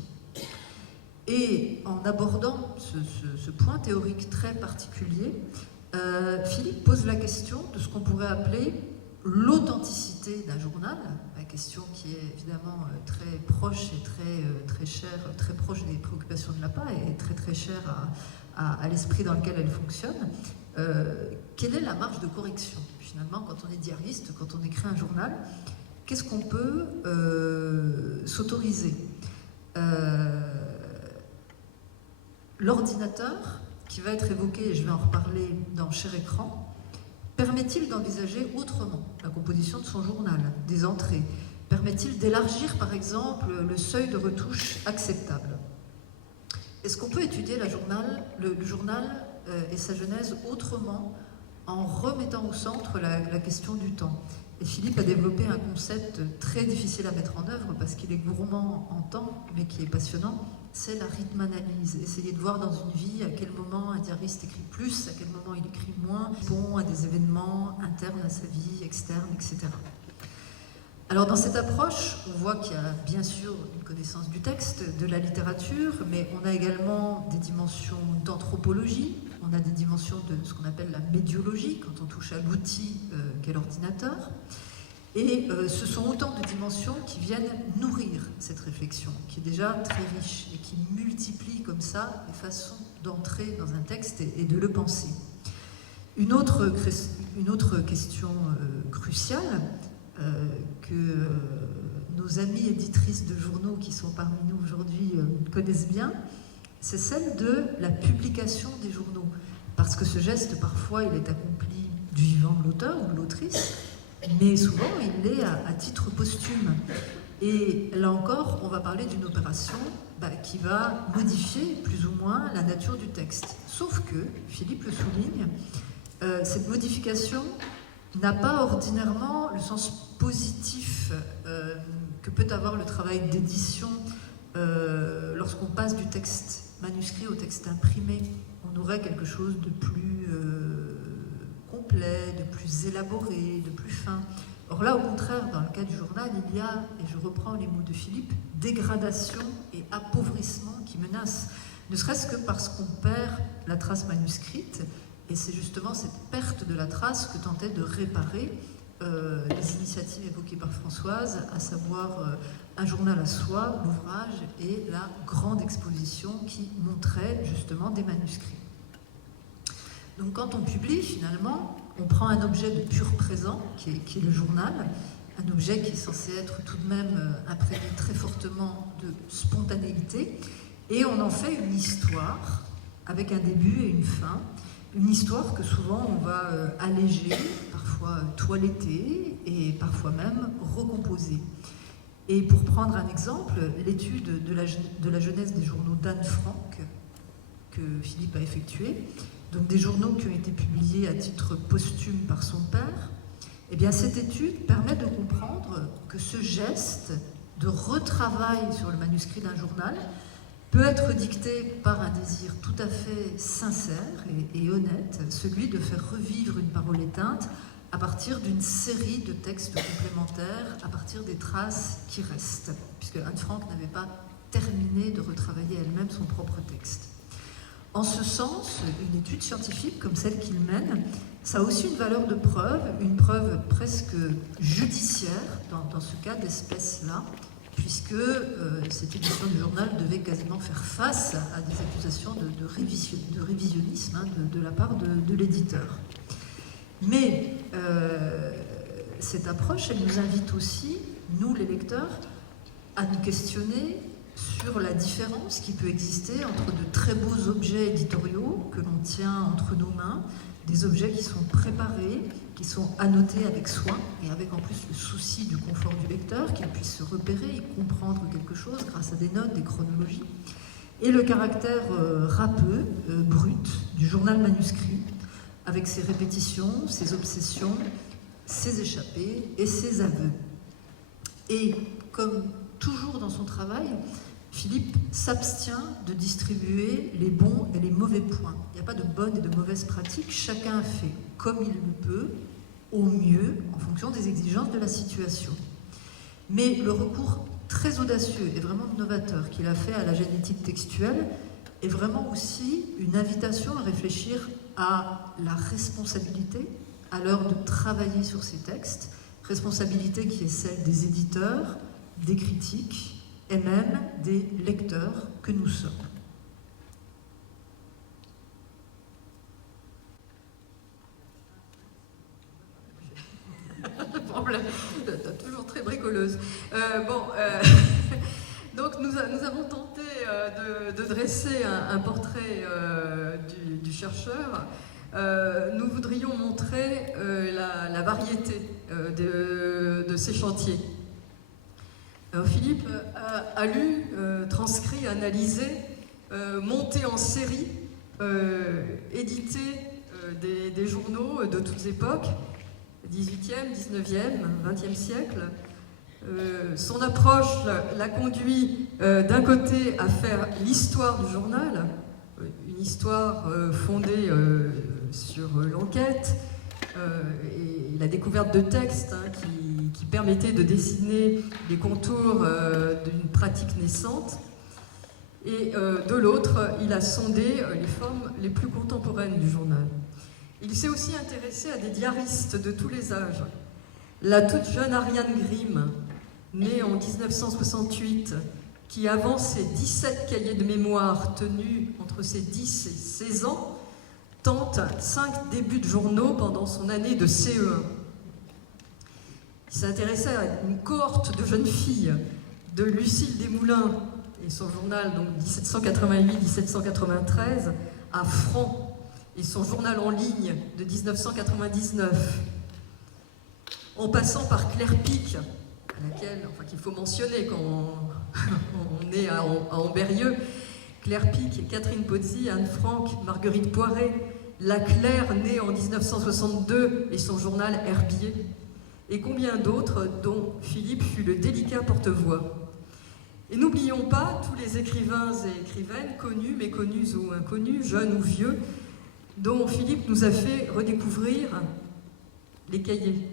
Et en abordant ce point théorique très particulier, Philippe pose la question de ce qu'on pourrait appeler l'authenticité d'un journal, la question qui est évidemment très proche et très chère, très proche des préoccupations de l'APA et très très chère à l'esprit dans lequel elle fonctionne. Quelle est la marge de correction? Finalement, quand on est diariste, quand on écrit un journal, qu'est-ce qu'on peut s'autoriser? L'ordinateur, qui va être évoqué, et je vais en reparler dans Cher Écran, permet-il d'envisager autrement la composition de son journal, des entrées? Permet-il d'élargir, par exemple, le seuil de retouche acceptable? Est-ce qu'on peut étudier le journal et sa genèse autrement, en remettant au centre la question du temps? Et Philippe a développé un concept très difficile à mettre en œuvre parce qu'il est gourmand en temps, mais qui est passionnant, c'est la rythme-analyse. Essayer de voir dans une vie à quel moment un diariste écrit plus, à quel moment il écrit moins, répond à des événements internes à sa vie, externes, etc. Alors dans cette approche, on voit qu'il y a bien sûr une connaissance du texte, de la littérature, mais on a également des dimensions d'anthropologie, on a des dimensions de ce qu'on appelle la médiologie, quand on touche à l'outil qu'est l'ordinateur. Et ce sont autant de dimensions qui viennent nourrir cette réflexion, qui est déjà très riche et qui multiplie comme ça les façons d'entrer dans un texte et de le penser. Une autre question cruciale que nos amies éditrices de journaux qui sont parmi nous aujourd'hui connaissent bien, c'est celle de la publication des journaux. Parce que ce geste, parfois, il est accompli du vivant de l'auteur ou de l'autrice, mais souvent, il l'est à titre posthume. Et là encore, on va parler d'une opération qui va modifier plus ou moins la nature du texte. Sauf que, Philippe le souligne, cette modification n'a pas ordinairement le sens positif que peut avoir le travail d'édition lorsqu'on passe du texte manuscrit au texte imprimé. On aurait quelque chose de plus complet, de plus élaboré, de plus fin. Or là, au contraire, dans le cas du journal, il y a, et je reprends les mots de Philippe, dégradation et appauvrissement qui menacent, ne serait-ce que parce qu'on perd la trace manuscrite, et c'est justement cette perte de la trace que tentaient de réparer les initiatives évoquées par Françoise, à savoir un journal à soi, l'ouvrage et la grande exposition qui montrait justement des manuscrits. Donc quand on publie, finalement, on prend un objet de pur présent, qui est le journal, un objet qui est censé être tout de même imprégné très fortement de spontanéité, et on en fait une histoire, avec un début et une fin, une histoire que souvent on va alléger, parfois toiletter, et parfois même recomposer. Et pour prendre un exemple, l'étude de la jeunesse des journaux d'Anne Frank, que Philippe a effectuée, donc des journaux qui ont été publiés à titre posthume par son père, eh bien cette étude permet de comprendre que ce geste de retravail sur le manuscrit d'un journal peut être dicté par un désir tout à fait sincère et honnête, celui de faire revivre une parole éteinte à partir d'une série de textes complémentaires, à partir des traces qui restent, puisque Anne Frank n'avait pas terminé de retravailler elle-même son propre texte. En ce sens, une étude scientifique comme celle qu'il mène, ça a aussi une valeur de preuve, une preuve presque judiciaire, dans ce cas d'espèce-là, puisque cette édition du journal devait quasiment faire face à des accusations de révisionnisme de la part de l'éditeur. Mais cette approche, elle nous invite aussi, nous les lecteurs, à nous questionner sur la différence qui peut exister entre de très beaux objets éditoriaux que l'on tient entre nos mains, des objets qui sont préparés, qui sont annotés avec soin et avec en plus le souci du confort du lecteur, qu'il puisse se repérer et comprendre quelque chose grâce à des notes, des chronologies, et le caractère râpeux, brut du journal manuscrit, avec ses répétitions, ses obsessions, ses échappées et ses aveux. Et comme toujours dans son travail, Philippe s'abstient de distribuer les bons et les mauvais points. Il n'y a pas de bonnes et de mauvaises pratiques, chacun fait comme il le peut, au mieux, en fonction des exigences de la situation. Mais le recours très audacieux et vraiment novateur qu'il a fait à la génétique textuelle est vraiment aussi une invitation à réfléchir à la responsabilité à l'heure de travailler sur ces textes, responsabilité qui est celle des éditeurs, des critiques, et même des lecteurs que nous sommes. Problème, toujours très bricoleuse. Donc nous avons tenté de dresser un portrait du chercheur. Nous voudrions montrer la variété de ces chantiers. Alors, Philippe a lu, transcrit, analysé, monté en série, édité des journaux de toutes époques, 18e, 19e, 20e siècle. Son approche l'a conduit d'un côté à faire l'histoire du journal, une histoire fondée sur l'enquête et la découverte de textes qui permettaient de dessiner les contours d'une pratique naissante. Et de l'autre, il a sondé les formes les plus contemporaines du journal. Il s'est aussi intéressé à des diaristes de tous les âges. La toute jeune Ariane Grimm, née en 1968, qui avant ses 17 cahiers de mémoire tenus entre ses 10 et 16 ans, tente 5 débuts de journaux pendant son année de CE1. Il s'intéressait à une cohorte de jeunes filles, de Lucille Desmoulins et son journal donc 1788-1793, à Franc et son journal en ligne de 1999, en passant par Claire Pic, qu'il faut mentionner quand on est à Ambérieux, Claire Pic, Catherine Pozzi, Anne Frank, Marguerite Poiré, La Claire, née en 1962, et son journal Herbier, et combien d'autres dont Philippe fut le délicat porte-voix. Et n'oublions pas tous les écrivains et écrivaines, connus, méconnus ou inconnus, jeunes ou vieux, dont Philippe nous a fait redécouvrir les cahiers.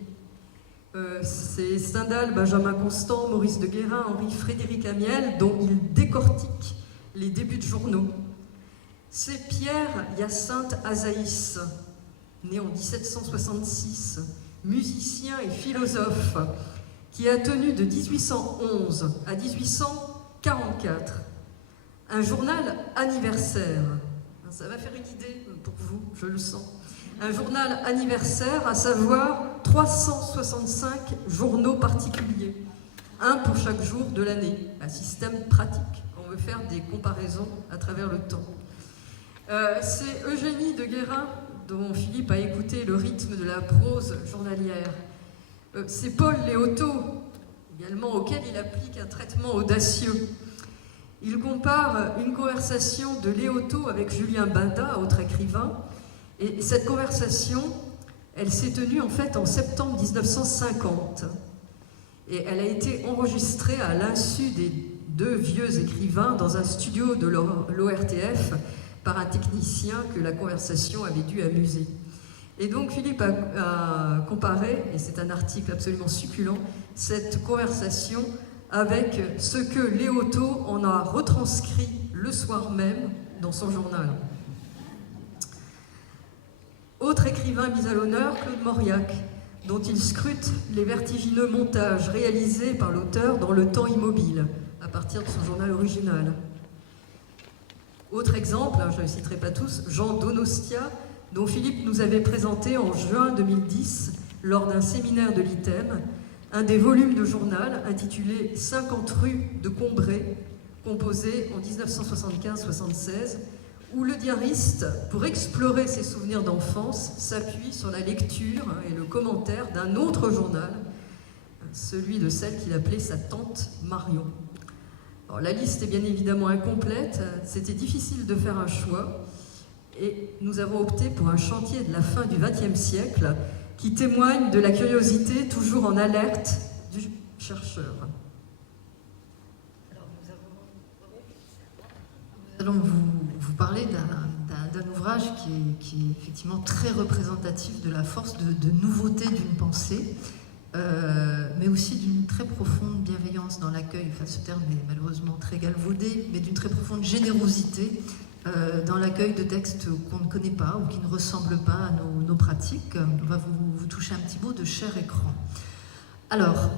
C'est Stendhal, Benjamin Constant, Maurice de Guérin, Henri-Frédéric Amiel, dont il décortique les débuts de journaux. C'est Pierre-Hyacinthe Azaïs, né en 1766, musicien et philosophe, qui a tenu de 1811 à 1844 un journal anniversaire. Ça va faire une idée pour vous, je le sens. Un journal anniversaire, à savoir 365 journaux particuliers, un pour chaque jour de l'année, un système pratique. On veut faire des comparaisons à travers le temps. C'est Eugénie de Guérin, dont Philippe a écouté le rythme de la prose journalière. C'est Paul Léotot, également auquel il applique un traitement audacieux. Il compare une conversation de Léotot avec Julien Bada, autre écrivain, et cette conversation, elle s'est tenue en fait en septembre 1950. Et elle a été enregistrée à l'insu des deux vieux écrivains dans un studio de l'ORTF par un technicien que la conversation avait dû amuser. Et donc Philippe a comparé, et c'est un article absolument succulent, cette conversation avec ce que Léotot en a retranscrit le soir même dans son journal. Autre écrivain mis à l'honneur, Claude Mauriac, dont il scrute les vertigineux montages réalisés par l'auteur dans le temps immobile, à partir de son journal original. Autre exemple, je ne les citerai pas tous, Jean Donostia, dont Philippe nous avait présenté en juin 2010, lors d'un séminaire de l'ITEM, un des volumes de journal intitulé « 50 rues de Combray », composé en 1975-76, où le diariste, pour explorer ses souvenirs d'enfance, s'appuie sur la lecture et le commentaire d'un autre journal, celui de celle qu'il appelait sa tante Marion. Alors, la liste est bien évidemment incomplète, c'était difficile de faire un choix, et nous avons opté pour un chantier de la fin du XXe siècle qui témoigne de la curiosité toujours en alerte du chercheur. Nous allons vous parler d'un ouvrage qui est effectivement très représentatif de la force de nouveauté d'une pensée, mais aussi d'une très profonde bienveillance dans l'accueil. Enfin, ce terme est malheureusement très galvaudé, mais d'une très profonde générosité dans l'accueil de textes qu'on ne connaît pas ou qui ne ressemblent pas à nos pratiques. On va vous toucher un petit mot de chair écran. Alors,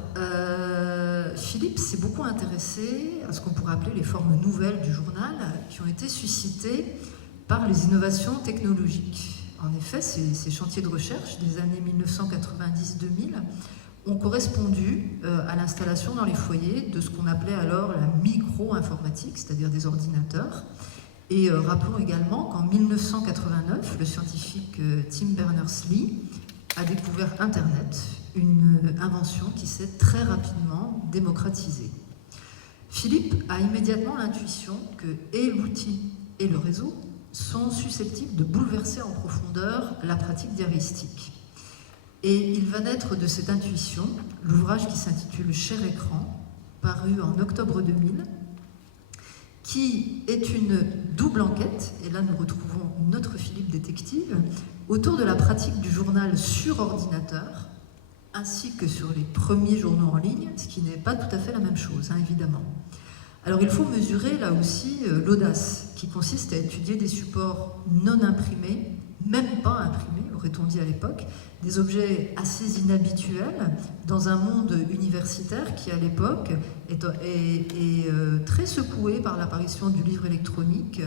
Philippe s'est beaucoup intéressé à ce qu'on pourrait appeler les formes nouvelles du journal qui ont été suscitées par les innovations technologiques. En effet, ces chantiers de recherche des années 1990-2000 ont correspondu à l'installation dans les foyers de ce qu'on appelait alors la micro-informatique, c'est-à-dire des ordinateurs. Et rappelons également qu'en 1989, le scientifique Tim Berners-Lee a découvert Internet, une invention qui s'est très rapidement démocratisée. Philippe a immédiatement l'intuition que et l'outil et le réseau sont susceptibles de bouleverser en profondeur la pratique diaristique. Et il va naître de cette intuition l'ouvrage qui s'intitule « Chair écran », paru en octobre 2000, qui est une double enquête, et là nous retrouvons notre Philippe détective, autour de la pratique du journal sur ordinateur, ainsi que sur les premiers journaux en ligne, ce qui n'est pas tout à fait la même chose, évidemment. Alors il faut mesurer là aussi l'audace, qui consiste à étudier des supports non imprimés, même pas imprimés, aurait-on dit à l'époque, des objets assez inhabituels dans un monde universitaire qui, à l'époque, est très secoué par l'apparition du livre électronique,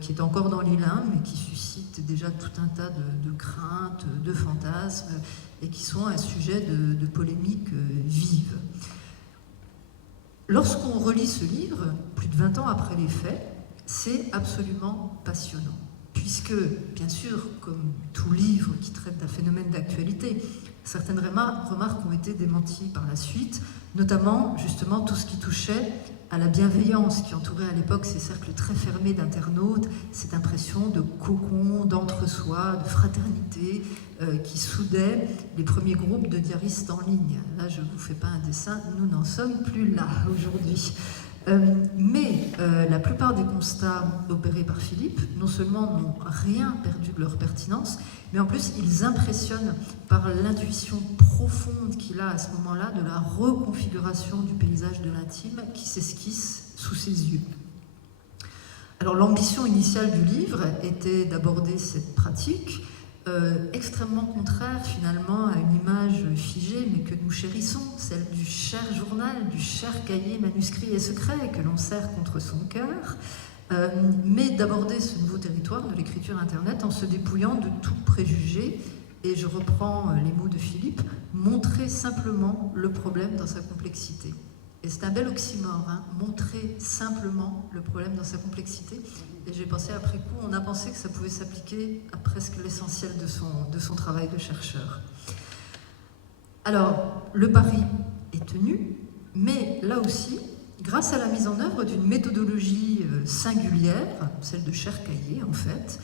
qui est encore dans les limbes, mais qui suscite déjà tout un tas de craintes, de fantasmes, et qui sont un sujet de polémique vive. Lorsqu'on relit ce livre, plus de 20 ans après les faits, c'est absolument passionnant. Puisque, bien sûr, comme tout livre qui traite d'un phénomène d'actualité, certaines remarques ont été démenties par la suite, notamment justement tout ce qui touchait à la bienveillance qui entourait à l'époque ces cercles très fermés d'internautes, cette impression de cocon, d'entre-soi, de fraternité qui soudait les premiers groupes de diaristes en ligne. Là, je ne vous fais pas un dessin, nous n'en sommes plus là aujourd'hui. Mais la plupart des constats opérés par Philippe, non seulement n'ont rien perdu de leur pertinence, mais en plus ils impressionnent par l'intuition profonde qu'il a à ce moment-là de la reconfiguration du paysage de l'intime qui s'esquisse sous ses yeux. Alors l'ambition initiale du livre était d'aborder cette pratique extrêmement contraire finalement à une image figée mais que nous chérissons, celle du cher journal, du cher cahier manuscrit et secret que l'on serre contre son cœur, mais d'aborder ce nouveau territoire de l'écriture internet en se dépouillant de tout préjugé, et je reprends les mots de Philippe, montrer simplement le problème dans sa complexité. Et c'est un bel oxymore, montrer simplement le problème dans sa complexité. Et j'ai pensé après coup, on a pensé que ça pouvait s'appliquer à presque l'essentiel de son travail de chercheur. Alors, le pari est tenu, mais là aussi, grâce à la mise en œuvre d'une méthodologie singulière, celle de Cherkaïé en fait,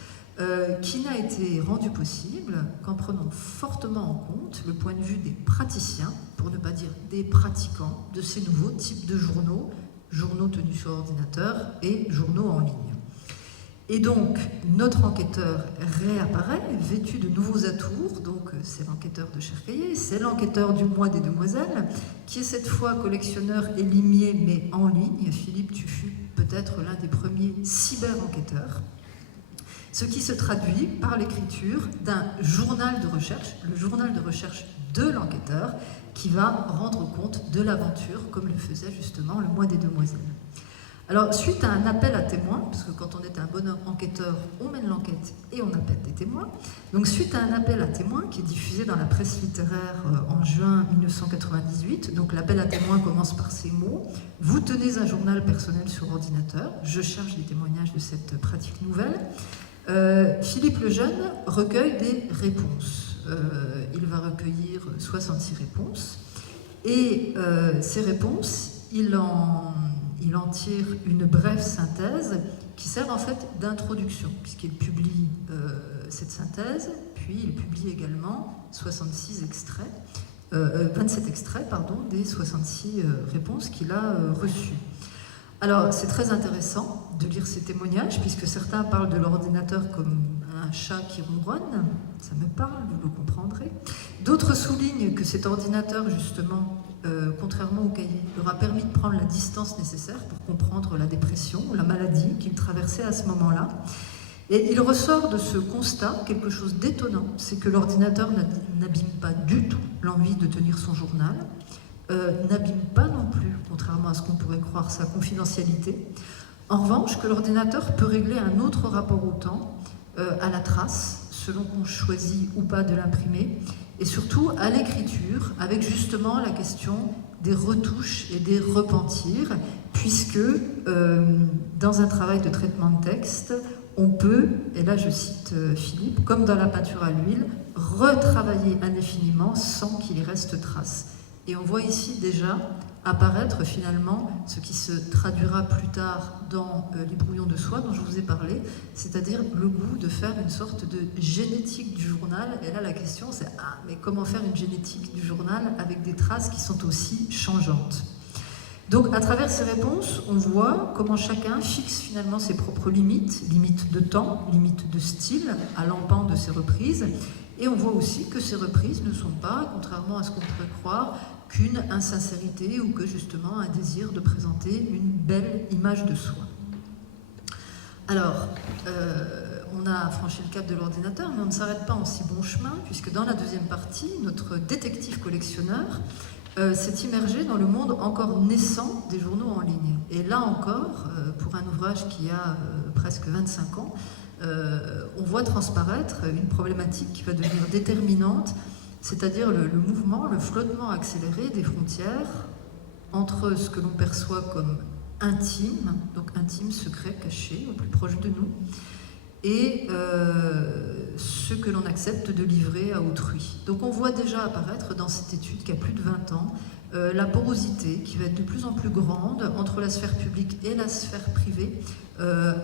qui n'a été rendue possible qu'en prenant fortement en compte le point de vue des praticiens, pour ne pas dire des pratiquants, de ces nouveaux types de journaux, journaux tenus sur ordinateur et journaux en ligne. Et donc, notre enquêteur réapparaît, vêtu de nouveaux atours, donc c'est l'enquêteur de Cherkaïé, c'est l'enquêteur du Mois des Demoiselles, qui est cette fois collectionneur et limier, mais en ligne. Philippe, tu fus peut-être l'un des premiers cyber-enquêteurs. ce qui se traduit par l'écriture d'un journal de recherche, le journal de recherche de l'enquêteur, qui va rendre compte de l'aventure, comme le faisait justement Le Mois des Demoiselles. Alors, suite à un appel à témoins, parce que quand on est un bon enquêteur, on mène l'enquête et on appelle des témoins. Donc, suite à un appel à témoins qui est diffusé dans la presse littéraire en juin 1998, donc l'appel à témoins commence par ces mots: « Vous tenez un journal personnel sur ordinateur, je cherche des témoignages de cette pratique nouvelle. » Philippe Lejeune recueille des réponses. Il va recueillir 66 réponses. Et ces réponses, il en tire une brève synthèse qui sert en fait d'introduction, puisqu'il publie cette synthèse, puis il publie également 27 extraits des 66 réponses qu'il a reçues. Alors, c'est très intéressant de lire ces témoignages, puisque certains parlent de l'ordinateur comme un chat qui ronronne. Ça me parle, vous le comprendrez. D'autres soulignent que cet ordinateur, justement, contrairement au cahier, leur a permis de prendre la distance nécessaire pour comprendre la dépression ou la maladie qu'il traversait à ce moment-là. Et il ressort de ce constat quelque chose d'étonnant, c'est que l'ordinateur n'abîme pas du tout l'envie de tenir son journal, n'abîme pas non plus, contrairement à ce qu'on pourrait croire, sa confidentialité. En revanche, que l'ordinateur peut régler un autre rapport au temps, à la trace, selon qu'on choisit ou pas de l'imprimer, et surtout à l'écriture, avec justement la question des retouches et des repentirs, puisque dans un travail de traitement de texte, on peut, et là je cite Philippe, comme dans la peinture à l'huile, retravailler indéfiniment sans qu'il y reste trace. Et on voit ici déjà apparaître finalement ce qui se traduira plus tard dans les brouillons de soie dont je vous ai parlé, c'est-à-dire le goût de faire une sorte de génétique du journal. Et là la question c'est mais comment faire une génétique du journal avec des traces qui sont aussi changeantes? Donc à travers ces réponses, on voit comment chacun fixe finalement ses propres limites, limites de temps, limites de style, à l'empant de ses reprises. Et on voit aussi que ces reprises ne sont pas, contrairement à ce qu'on pourrait croire, qu'une insincérité ou que justement un désir de présenter une belle image de soi. Alors, on a franchi le cap de l'ordinateur, mais on ne s'arrête pas en si bon chemin, puisque dans la deuxième partie, notre détective collectionneur s'est immergé dans le monde encore naissant des journaux en ligne. Et là encore, pour un ouvrage qui a presque 25 ans, on voit transparaître une problématique qui va devenir déterminante, c'est-à-dire le mouvement, le flottement accéléré des frontières entre ce que l'on perçoit comme intime, donc intime, secret, caché, au plus proche de nous, et ce que l'on accepte de livrer à autrui. Donc on voit déjà apparaître dans cette étude qui a plus de 20 ans la porosité qui va être de plus en plus grande entre la sphère publique et la sphère privée,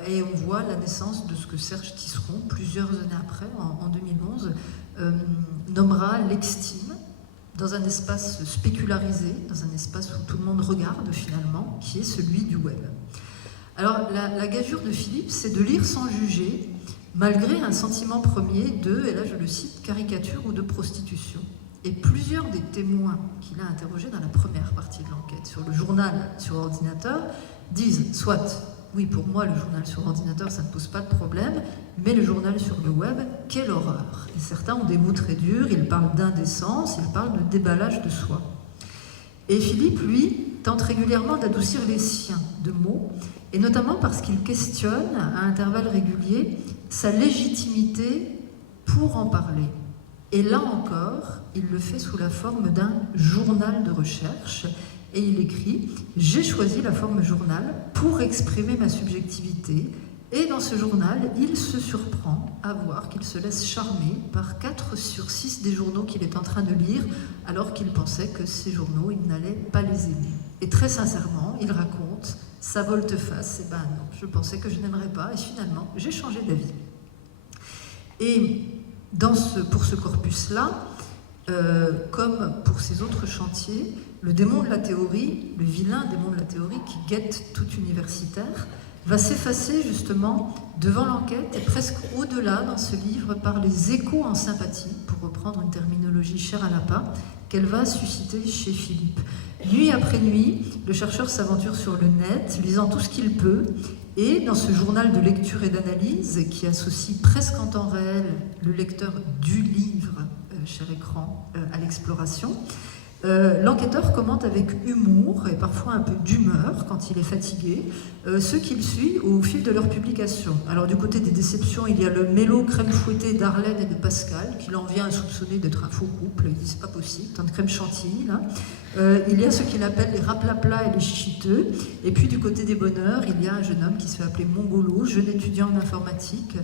et on voit la naissance de ce que Serge Tisseron, plusieurs années après, en 2011, nommera l'extime, dans un espace spécularisé, dans un espace où tout le monde regarde finalement, qui est celui du web. Alors la gageure de Philippe, c'est de lire sans juger, malgré un sentiment premier de, et là je le cite, caricature ou de prostitution. Et plusieurs des témoins qu'il a interrogés dans la première partie de l'enquête sur le journal sur ordinateur disent soit, oui pour moi le journal sur ordinateur ça ne pose pas de problème, mais le journal sur le web, quelle horreur. Et certains ont des mots très durs, ils parlent d'indécence, ils parlent de déballage de soi. Et Philippe, lui, tente régulièrement d'adoucir les siens de mots, et notamment parce qu'il questionne à intervalles réguliers sa légitimité pour en parler. Et là encore, il le fait sous la forme d'un journal de recherche, et il écrit « J'ai choisi la forme journal pour exprimer ma subjectivité ». Et dans ce journal, il se surprend à voir qu'il se laisse charmer par 4 sur 6 des journaux qu'il est en train de lire, alors qu'il pensait que ces journaux, il n'allait pas les aimer. Et très sincèrement, il raconte sa volte-face, et ben non, je pensais que je n'aimerais pas, et finalement, j'ai changé d'avis. Et pour ce corpus-là, comme pour ces autres chantiers, le démon de la théorie, le vilain démon de la théorie qui guette tout universitaire, va s'effacer justement devant l'enquête et presque au-delà dans ce livre par les échos en sympathie, pour reprendre une terminologie chère à Lapin, qu'elle va susciter chez Philippe. Nuit après nuit, le chercheur s'aventure sur le net, lisant tout ce qu'il peut, et dans ce journal de lecture et d'analyse qui associe presque en temps réel le lecteur du livre, cher écran, à l'exploration, l'enquêteur commente avec humour et parfois un peu d'humeur quand il est fatigué ceux qu'il suit au fil de leur publication. Alors du côté des déceptions, il y a le mélo crème fouettée d'Arlène et de Pascal qui l'en vient à soupçonner d'être un faux couple. Il dit c'est pas possible, tant de crème chantilly là. Il y a ceux qu'il appelle les raplapla et les chichiteux. Et puis du côté des bonheurs, il y a un jeune homme qui se fait appeler Mongolo, jeune étudiant en informatique,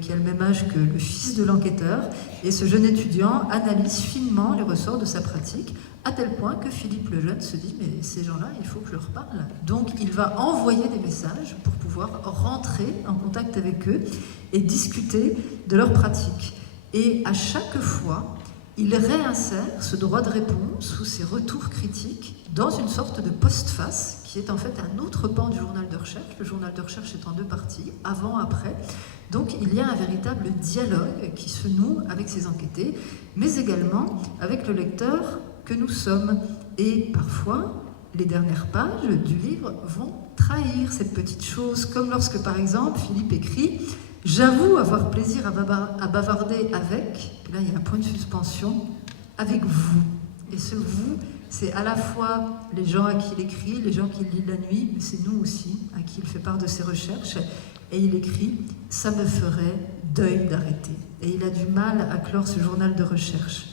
qui a le même âge que le fils de l'enquêteur. Et ce jeune étudiant analyse finement les ressorts de sa pratique, à tel point que Philippe le Jeune se dit « mais ces gens-là, il faut que je leur parle ». Donc il va envoyer des messages pour pouvoir rentrer en contact avec eux et discuter de leur pratique. Et à chaque fois, il réinsère ce droit de réponse ou ces retours critiques dans une sorte de postface qui est en fait un autre pan du journal de recherche. Le journal de recherche est en 2 parties, avant, après. Donc il y a un véritable dialogue qui se noue avec ces enquêtés, mais également avec le lecteur que nous sommes. Et parfois, les dernières pages du livre vont trahir cette petite chose, comme lorsque, par exemple, Philippe écrit « J'avoue avoir plaisir à bavarder avec », là il y a un point de suspension, « avec vous ». Et ce « vous », c'est à la fois les gens à qui il écrit, les gens qui lisent la nuit, mais c'est nous aussi, à qui il fait part de ses recherches. Et il écrit « Ça me ferait deuil d'arrêter ». Et il a du mal à clore ce journal de recherche.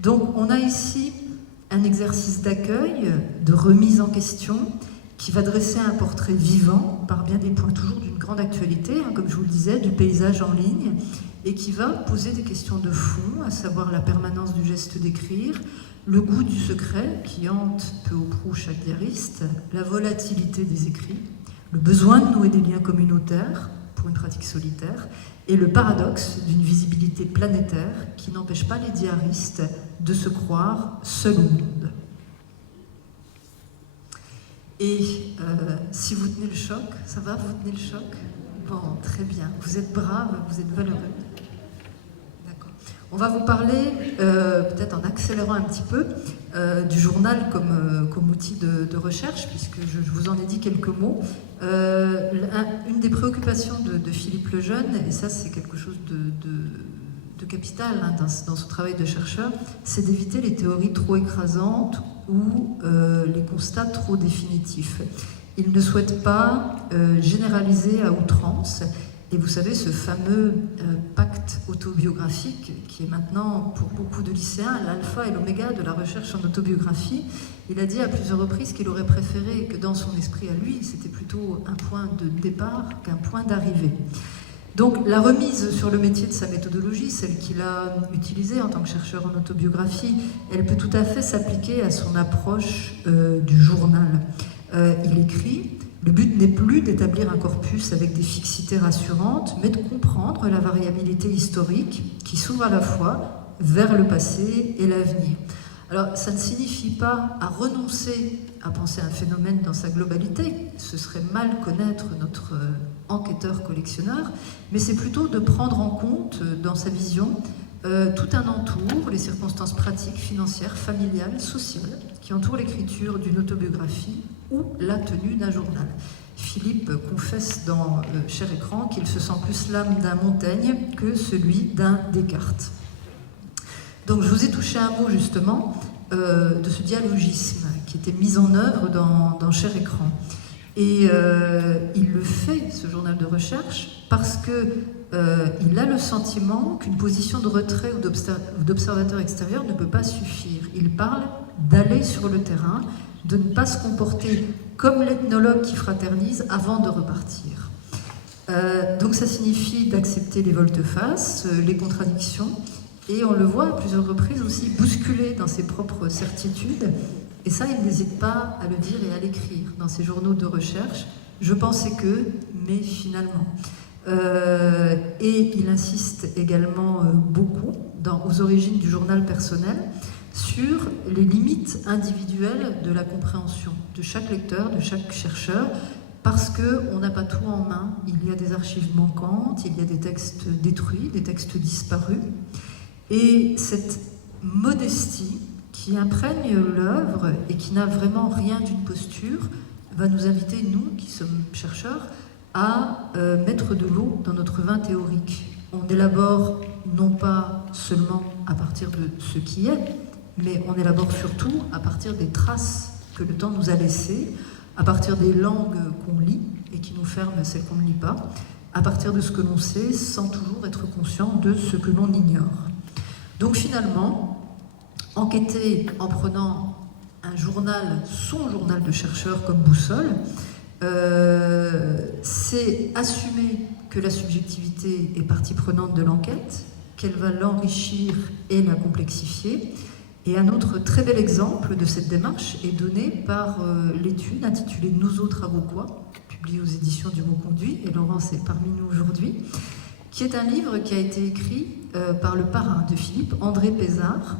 Donc on a ici un exercice d'accueil, de remise en question, qui va dresser un portrait vivant, par bien des points toujours d'une grande actualité, comme je vous le disais, du paysage en ligne, et qui va poser des questions de fond, à savoir la permanence du geste d'écrire, le goût du secret, qui hante peu ou prou chaque diariste, la volatilité des écrits, le besoin de nouer des liens communautaires pour une pratique solitaire, et le paradoxe d'une visibilité planétaire qui n'empêche pas les diaristes de se croire seuls au monde. Et si vous tenez le choc, ça va, vous tenez le choc? Bon, très bien. Vous êtes braves, vous êtes valeureux. D'accord. On va vous parler, peut-être en accélérant un petit peu, du journal comme outil de recherche, puisque je vous en ai dit quelques mots. Une des préoccupations de Philippe le Jeune, et ça c'est quelque chose de capital dans son travail de chercheur, c'est d'éviter les théories trop écrasantes ou les constats trop définitifs. Il ne souhaite pas généraliser à outrance. Et vous savez, ce fameux pacte autobiographique, qui est maintenant, pour beaucoup de lycéens, l'alpha et l'oméga de la recherche en autobiographie, il a dit à plusieurs reprises qu'il aurait préféré que dans son esprit à lui, c'était plutôt un point de départ qu'un point d'arrivée. Donc la remise sur le métier de sa méthodologie, celle qu'il a utilisée en tant que chercheur en autobiographie, elle peut tout à fait s'appliquer à son approche du journal. Il écrit... Le but n'est plus d'établir un corpus avec des fixités rassurantes, mais de comprendre la variabilité historique qui s'ouvre à la fois vers le passé et l'avenir. Alors, ça ne signifie pas à renoncer à penser un phénomène dans sa globalité, ce serait mal connaître notre enquêteur-collectionneur, mais c'est plutôt de prendre en compte dans sa vision tout un entour, les circonstances pratiques, financières, familiales, sociales, qui entourent l'écriture d'une autobiographie ou la tenue d'un journal. Philippe confesse dans Cher écran qu'il se sent plus l'âme d'un Montaigne que celui d'un Descartes. Donc je vous ai touché un mot justement de ce dialogisme qui était mis en œuvre dans Cher écran. Et il le fait, ce journal de recherche, parce qu'il a le sentiment qu'une position de retrait ou d'observateur extérieur ne peut pas suffire. Il parle d'aller sur le terrain, de ne pas se comporter comme l'ethnologue qui fraternise avant de repartir. Donc ça signifie d'accepter les volte-face, les contradictions, et on le voit à plusieurs reprises aussi bousculer dans ses propres certitudes, et ça il n'hésite pas à le dire et à l'écrire dans ses journaux de recherche. Je pensais que, mais finalement. Et il insiste également beaucoup aux origines du journal personnel sur les limites individuelles de la compréhension de chaque lecteur, de chaque chercheur, parce qu'on n'a pas tout en main. Il y a des archives manquantes, il y a des textes détruits, des textes disparus. Et cette modestie qui imprègne l'œuvre et qui n'a vraiment rien d'une posture, va nous inviter, nous, qui sommes chercheurs, à mettre de l'eau dans notre vin théorique. On élabore non pas seulement à partir de ce qui est, mais on élabore surtout à partir des traces que le temps nous a laissées, à partir des langues qu'on lit et qui nous ferment celles qu'on ne lit pas, à partir de ce que l'on sait sans toujours être conscient de ce que l'on ignore. Donc finalement, enquêter en prenant un journal, son journal de chercheur comme boussole, c'est assumer que la subjectivité est partie prenante de l'enquête, qu'elle va l'enrichir et la complexifier. Et un autre très bel exemple de cette démarche est donné par l'étude intitulée « Nous autres avoquois », publiée aux éditions du Mot Conduit, et Laurence est parmi nous aujourd'hui, qui est un livre qui a été écrit par le parrain de Philippe, André Pézard.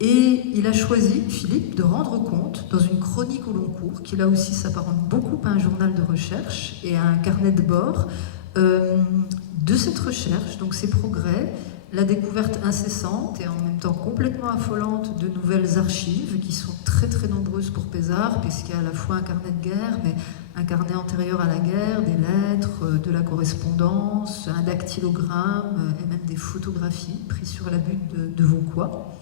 Et il a choisi, Philippe, de rendre compte, dans une chronique au long cours, qui là aussi s'apparente beaucoup à un journal de recherche et à un carnet de bord, de cette recherche, donc ses progrès, la découverte incessante et en même temps complètement affolante de nouvelles archives qui sont très très nombreuses pour Pézard, puisqu'il y a à la fois un carnet de guerre, mais un carnet antérieur à la guerre, des lettres, de la correspondance, un dactylogramme et même des photographies prises sur la butte de Vauquois.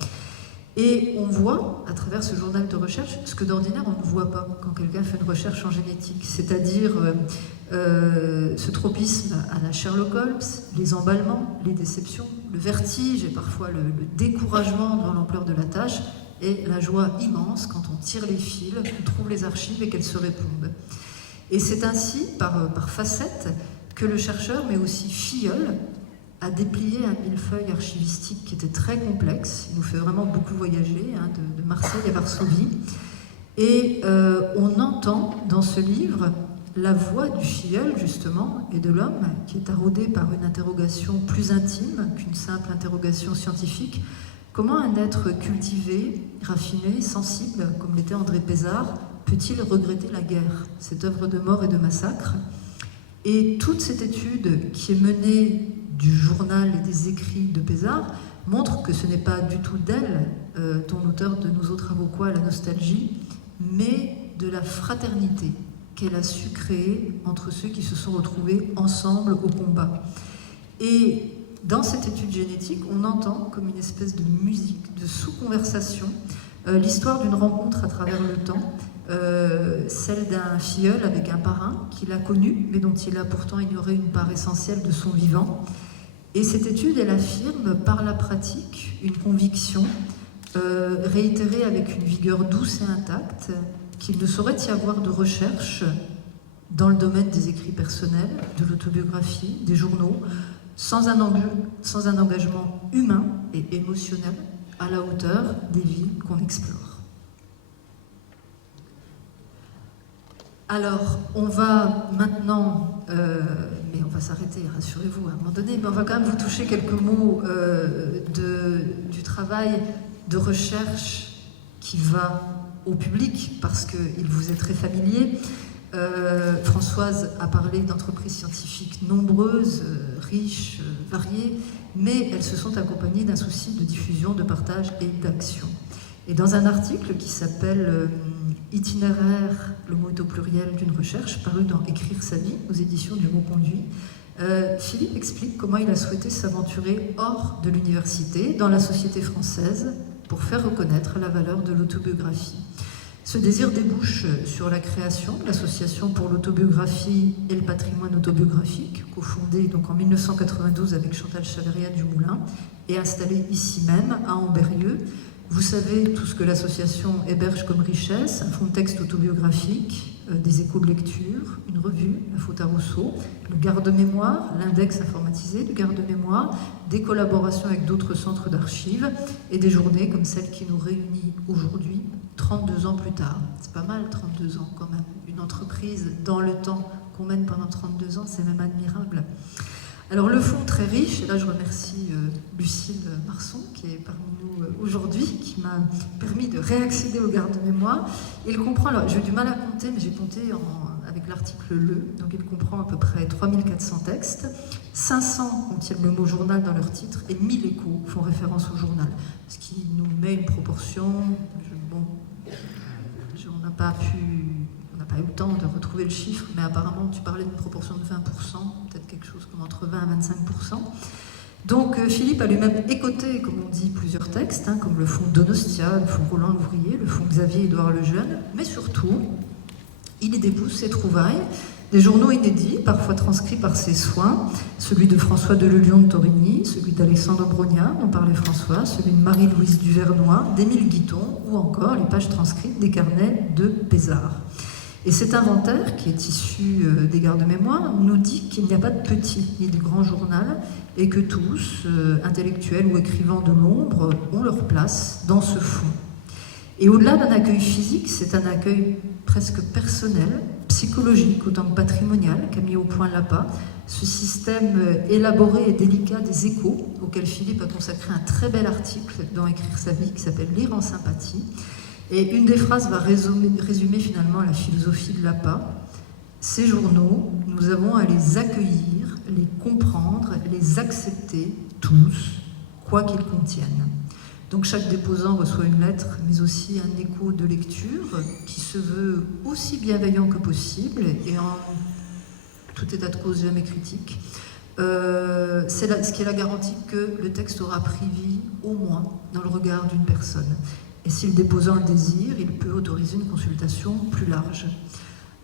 Et on voit, à travers ce journal de recherche, ce que d'ordinaire on ne voit pas quand quelqu'un fait une recherche en génétique, c'est-à-dire ce tropisme à la Sherlock Holmes, les emballements, les déceptions, le vertige et parfois le découragement devant l'ampleur de la tâche, et la joie immense quand on tire les fils, qu'on trouve les archives et qu'elles se répondent. Et c'est ainsi, par facettes, que le chercheur, mais aussi Filleul, a déplié un millefeuille archivistique qui était très complexe. Il nous fait vraiment beaucoup voyager, de Marseille à Varsovie. Et on entend dans ce livre la voix du Filleul, justement, et de l'homme, qui est taraudé par une interrogation plus intime qu'une simple interrogation scientifique. Comment un être cultivé, raffiné, sensible, comme l'était André Pézard, peut-il regretter la guerre, cette œuvre de mort et de massacre? Et toute cette étude qui est menée du journal et des écrits de Pézard montre que ce n'est pas du tout d'elle, ton auteur de Nous autres avoquois, la nostalgie, mais de la fraternité qu'elle a su créer entre ceux qui se sont retrouvés ensemble au combat. Et dans cette étude génétique, on entend comme une espèce de musique, de sous-conversation, l'histoire d'une rencontre à travers le temps, celle d'un filleul avec un parrain qu'il a connu, mais dont il a pourtant ignoré une part essentielle de son vivant. Et cette étude, elle affirme par la pratique une conviction réitérée avec une vigueur douce et intacte qu'il ne saurait y avoir de recherche dans le domaine des écrits personnels, de l'autobiographie, des journaux, sans un engagement humain et émotionnel à la hauteur des vies qu'on explore. Alors, on va maintenant, mais on va s'arrêter, rassurez-vous, à un moment donné, mais on va quand même vous toucher quelques mots du travail de recherche qui va au public, parce qu'il vous est très familier. Françoise a parlé d'entreprises scientifiques nombreuses, riches, variées, mais elles se sont accompagnées d'un souci de diffusion, de partage et d'action. Et dans un article qui s'appelle Itinéraire, le mot est au pluriel, d'une recherche, paru dans Écrire sa vie, aux éditions du Mot Conduit, Philippe explique comment il a souhaité s'aventurer hors de l'université, dans la société française, pour faire reconnaître la valeur de l'autobiographie. Ce désir débouche sur la création de l'Association pour l'autobiographie et le patrimoine autobiographique, cofondée donc en 1992 avec Chantal Chaveria du Moulin et installée ici même, à Ambérieu. Vous savez tout ce que l'association héberge comme richesse, un fonds de texte autobiographique, des échos de lecture, une revue, la faute à Rousseau, le garde-mémoire, l'index informatisé du garde-mémoire, des collaborations avec d'autres centres d'archives et des journées comme celle qui nous réunit aujourd'hui, 32 ans plus tard. C'est pas mal, 32 ans quand même. Une entreprise dans le temps qu'on mène pendant 32 ans, c'est même admirable. Alors le fond très riche, et là je remercie Lucille Marson qui est parmi nous aujourd'hui, qui m'a permis de réaccéder au garde-mémoire. Il comprend, alors j'ai eu du mal à compter, mais j'ai compté avec l'article LE, donc il comprend à peu près 3400 textes, 500 contiennent le mot journal dans leur titre, et 1000 échos font référence au journal, ce qui nous met une proportion, on n'a pas eu le temps de retrouver le chiffre, mais apparemment tu parlais d'une proportion de 20%, peut-être quelque chose comme entre 20 à 25%. Donc Philippe a lui-même écoté, comme on dit, plusieurs textes, comme le fonds Donostia, le fonds Roland Louvrier, le fonds Xavier-Édouard Lejeune, mais surtout, il y dépousse ses trouvailles, des journaux inédits, parfois transcrits par ses soins, celui de François de Lelion de Torigny, celui d'Alexandre Brognat, dont parlait François, celui de Marie-Louise Duvernois, d'Émile Guiton, ou encore les pages transcrites des carnets de Pézard. Et cet inventaire, qui est issu des gardes-mémoire, nous dit qu'il n'y a pas de petit ni de grand journal, et que tous, intellectuels ou écrivains de l'ombre, ont leur place dans ce fonds. Et au-delà d'un accueil physique, c'est un accueil presque personnel, psychologique autant que patrimonial, qu'a mis au point l'APA, ce système élaboré et délicat des échos, auquel Philippe a consacré un très bel article dans Écrire sa vie, qui s'appelle Lire en sympathie. Et une des phrases va résumer finalement la philosophie de l'APA. Ces journaux, nous avons à les accueillir, les comprendre, les accepter tous, quoi qu'ils contiennent. Donc chaque déposant reçoit une lettre, mais aussi un écho de lecture qui se veut aussi bienveillant que possible et en tout état de cause jamais critique. C'est ce qui est la garantie que le texte aura pris vie au moins dans le regard d'une personne. Et si le déposant le désire, il peut autoriser une consultation plus large.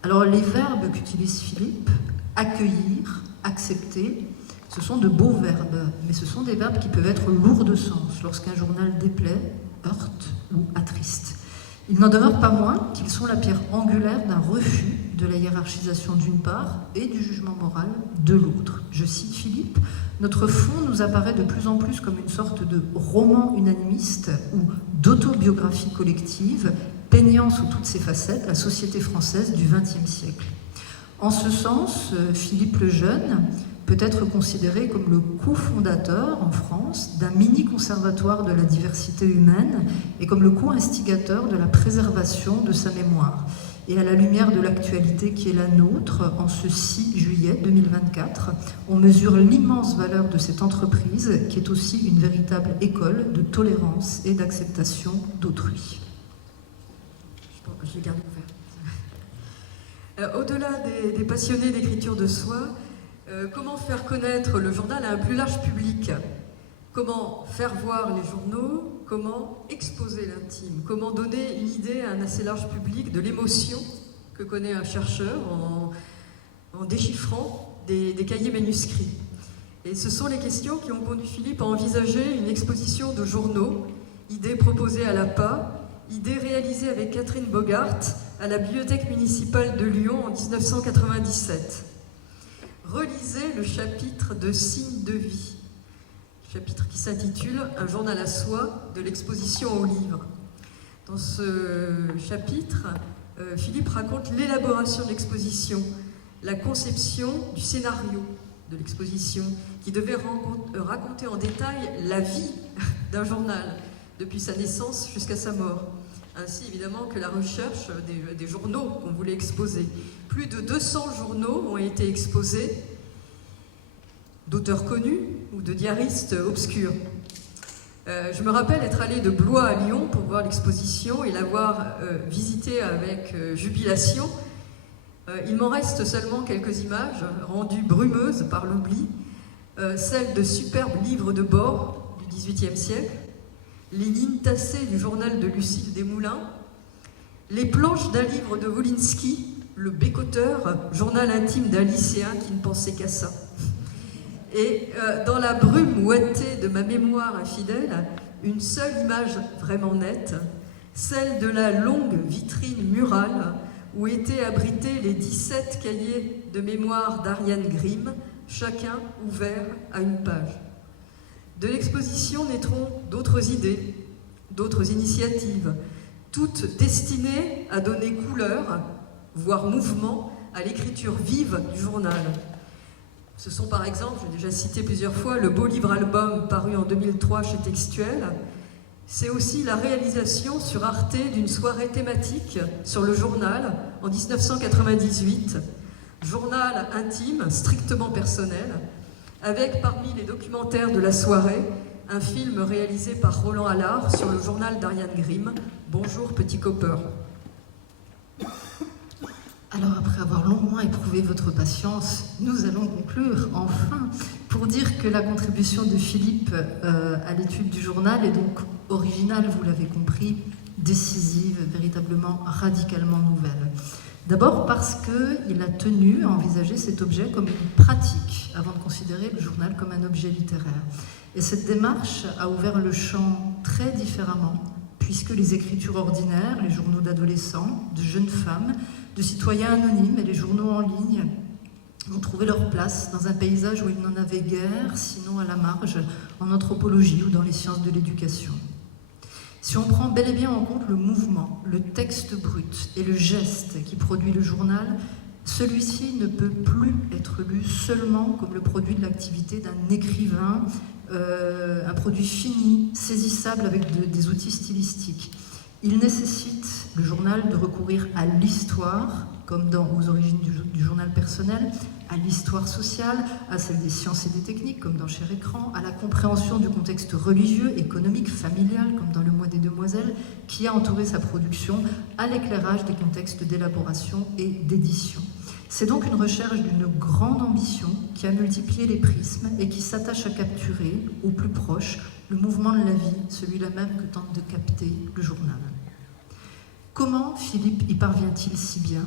Alors les verbes qu'utilise Philippe, accueillir, accepter, ce sont de beaux verbes, mais ce sont des verbes qui peuvent être lourds de sens lorsqu'un journal déplaît, heurte ou attriste. Il n'en demeure pas moins qu'ils sont la pierre angulaire d'un refus de la hiérarchisation d'une part et du jugement moral de l'autre. Je cite Philippe, « Notre fond nous apparaît de plus en plus comme une sorte de roman unanimiste ou d'autobiographie collective, peignant sous toutes ses facettes la société française du XXe siècle. » En ce sens, Philippe le Jeune peut être considéré comme le cofondateur en France d'un mini-conservatoire de la diversité humaine et comme le co-instigateur de la préservation de sa mémoire. Et à la lumière de l'actualité qui est la nôtre, en ce 6 juillet 2024, on mesure l'immense valeur de cette entreprise qui est aussi une véritable école de tolérance et d'acceptation d'autrui. Je l'ai gardé ouvert. Au-delà des passionnés d'écriture de soi, comment faire connaître le journal à un plus large public? Comment faire voir les journaux? Comment exposer l'intime? Comment donner une idée à un assez large public de l'émotion que connaît un chercheur en déchiffrant des cahiers manuscrits? Et ce sont les questions qui ont conduit Philippe à envisager une exposition de journaux, idée proposée à l'APA, idée réalisée avec Catherine Bogart à la Bibliothèque municipale de Lyon en 1997. Relisez le chapitre de Signes de vie, chapitre qui s'intitule « Un journal à soi de l'exposition au livre ». Dans ce chapitre, Philippe raconte l'élaboration de l'exposition, la conception du scénario de l'exposition, qui devait raconter en détail la vie d'un journal, depuis sa naissance jusqu'à sa mort, ainsi évidemment que la recherche des journaux qu'on voulait exposer. Plus de 200 journaux ont été exposés, d'auteurs connus ou de diaristes obscurs. Je me rappelle être allée de Blois à Lyon pour voir l'exposition et l'avoir visitée avec jubilation. Il m'en reste seulement quelques images, rendues brumeuses par l'oubli, celles de superbes livres de bord du XVIIIe siècle, les lignes tassées du journal de Lucille Desmoulins, les planches d'un livre de Wolinski, Le Bécoteur, journal intime d'un lycéen qui ne pensait qu'à ça. Et dans la brume ouatée de ma mémoire infidèle, une seule image vraiment nette, celle de la longue vitrine murale où étaient abrités les 17 cahiers de mémoire d'Ariane Grimm, chacun ouvert à une page. De l'exposition naîtront d'autres idées, d'autres initiatives, toutes destinées à donner couleur, voire mouvement, à l'écriture vive du journal. Ce sont par exemple, j'ai déjà cité plusieurs fois, le beau livre-album paru en 2003 chez Textuel. C'est aussi la réalisation sur Arte d'une soirée thématique sur le journal en 1998. Journal intime, strictement personnel, avec parmi les documentaires de la soirée, un film réalisé par Roland Allard sur le journal d'Ariane Grimm, Bonjour Petit Copper. Alors après avoir longuement éprouvé votre patience, nous allons conclure enfin pour dire que la contribution de Philippe à l'étude du journal est donc originale, vous l'avez compris, décisive, véritablement radicalement nouvelle. D'abord parce qu'il a tenu à envisager cet objet comme une pratique avant de considérer le journal comme un objet littéraire. Et cette démarche a ouvert le champ très différemment, puisque les écritures ordinaires, les journaux d'adolescents, de jeunes femmes, de citoyens anonymes et les journaux en ligne ont trouvé leur place dans un paysage où ils n'en avaient guère, sinon à la marge, en anthropologie ou dans les sciences de l'éducation. Si on prend bel et bien en compte le mouvement, le texte brut et le geste qui produit le journal, celui-ci ne peut plus être lu seulement comme le produit de l'activité d'un écrivain, un produit fini, saisissable avec des outils stylistiques. Il nécessite, le journal, de recourir à l'histoire, comme aux origines du journal personnel, à l'histoire sociale, à celle des sciences et des techniques, comme dans Cher Écran, à la compréhension du contexte religieux, économique, familial, comme dans Le Mois des Demoiselles, qui a entouré sa production, à l'éclairage des contextes d'élaboration et d'édition. C'est donc une recherche d'une grande ambition qui a multiplié les prismes et qui s'attache à capturer, au plus proche, le mouvement de la vie, celui-là même que tente de capter le journal. Comment Philippe y parvient-il si bien ?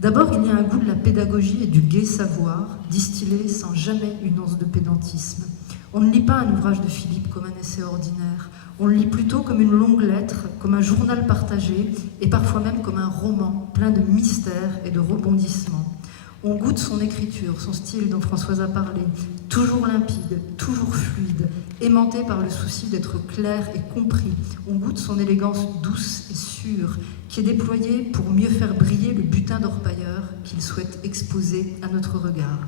D'abord, il y a un goût de la pédagogie et du gai savoir, distillé sans jamais une once de pédantisme. On ne lit pas un ouvrage de Philippe comme un essai ordinaire, on le lit plutôt comme une longue lettre, comme un journal partagé, et parfois même comme un roman plein de mystères et de rebondissements. On goûte son écriture, son style dont Françoise a parlé, toujours limpide, toujours fluide, aimanté par le souci d'être clair et compris. On goûte son élégance douce et sûre, qui est déployée pour mieux faire briller le butin d'orpailleur qu'il souhaite exposer à notre regard.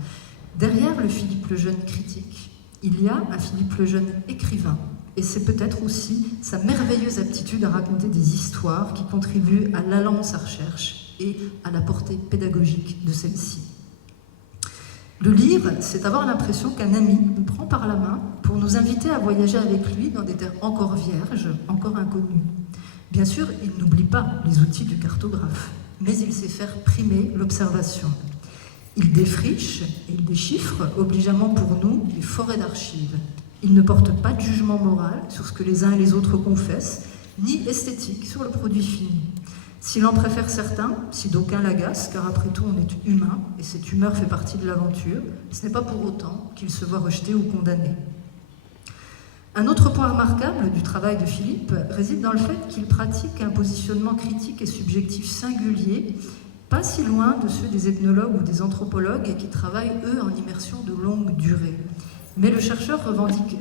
Derrière le Philippe Lejeune critique, il y a un Philippe Lejeune écrivain, et c'est peut-être aussi sa merveilleuse aptitude à raconter des histoires qui contribuent à l'allant de sa recherche et à la portée pédagogique de celle-ci. Le lire, c'est avoir l'impression qu'un ami nous prend par la main pour nous inviter à voyager avec lui dans des terres encore vierges, encore inconnues. Bien sûr, il n'oublie pas les outils du cartographe, mais il sait faire primer l'observation. Il défriche et il déchiffre, obligeamment pour nous, les forêts d'archives. Il ne porte pas de jugement moral sur ce que les uns et les autres confessent, ni esthétique sur le produit fini. S'il en préfère certains, si d'aucuns l'agacent, car après tout on est humain, et cette humeur fait partie de l'aventure, ce n'est pas pour autant qu'il se voit rejeté ou condamné. Un autre point remarquable du travail de Philippe réside dans le fait qu'il pratique un positionnement critique et subjectif singulier, pas si loin de ceux des ethnologues ou des anthropologues et qui travaillent, eux, en immersion de longue durée. Mais le chercheur revendique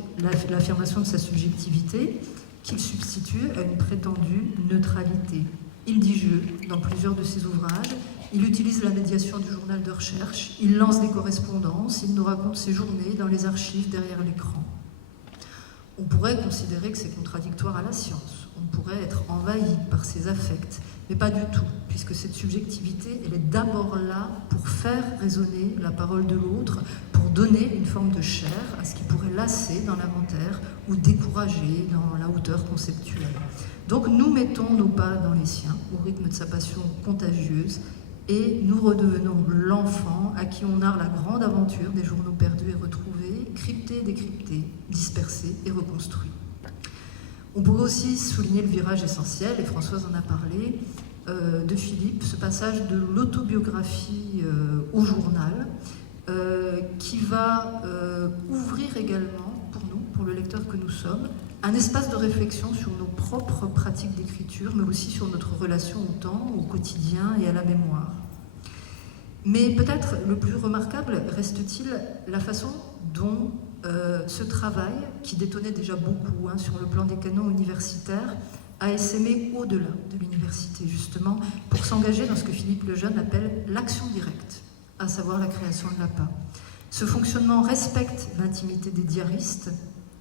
l'affirmation de sa subjectivité, qu'il substitue à une prétendue neutralité. Il dit je dans plusieurs de ses ouvrages, il utilise la médiation du journal de recherche, il lance des correspondances, il nous raconte ses journées dans les archives derrière l'écran. On pourrait considérer que c'est contradictoire à la science, on pourrait être envahi par ses affects, mais pas du tout, puisque cette subjectivité, elle est d'abord là pour faire résonner la parole de l'autre, pour donner une forme de chair à ce qui pourrait lasser dans l'inventaire ou décourager dans la hauteur conceptuelle. Donc nous mettons nos pas dans les siens, au rythme de sa passion contagieuse, et nous redevenons l'enfant à qui on narre la grande aventure des journaux perdus et retrouvés, cryptés, décryptés, dispersés et reconstruits. On pourrait aussi souligner le virage essentiel, et Françoise en a parlé, de Philippe, ce passage de l'autobiographie au journal, qui va ouvrir également, pour nous, pour le lecteur que nous sommes, un espace de réflexion sur nos propres pratiques d'écriture, mais aussi sur notre relation au temps, au quotidien et à la mémoire. Mais peut-être le plus remarquable reste-t-il la façon dont ce travail, qui détonnait déjà beaucoup sur le plan des canons universitaires, a essaimé au-delà de l'université, justement, pour s'engager dans ce que Philippe Lejeune appelle l'action directe, à savoir la création de l'APA. Ce fonctionnement respecte l'intimité des diaristes,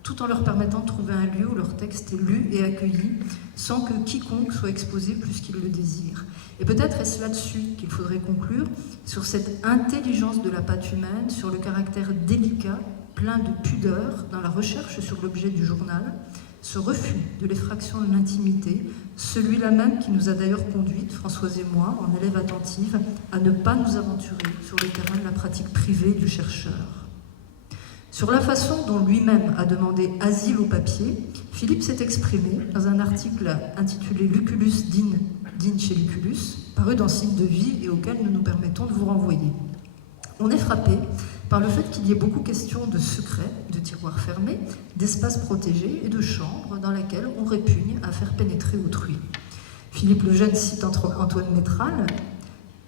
tout en leur permettant de trouver un lieu où leur texte est lu et accueilli, sans que quiconque soit exposé plus qu'il le désire. Et peut-être est-ce là-dessus qu'il faudrait conclure, sur cette intelligence de la patte humaine, sur le caractère délicat, plein de pudeur, dans la recherche sur l'objet du journal, ce refus de l'effraction de l'intimité, celui-là même qui nous a d'ailleurs conduites, Françoise et moi, en élèves attentives, à ne pas nous aventurer sur le terrain de la pratique privée du chercheur. Sur la façon dont lui-même a demandé asile au papier, Philippe s'est exprimé dans un article intitulé Lucullus din chez Lucullus, paru dans Signe de vie et auquel nous nous permettons de vous renvoyer. On est frappé par le fait qu'il y ait beaucoup question de secrets, de tiroirs fermés, d'espaces protégés et de chambres dans lesquelles on répugne à faire pénétrer autrui. Philippe le Jeune cite Antoine Métral.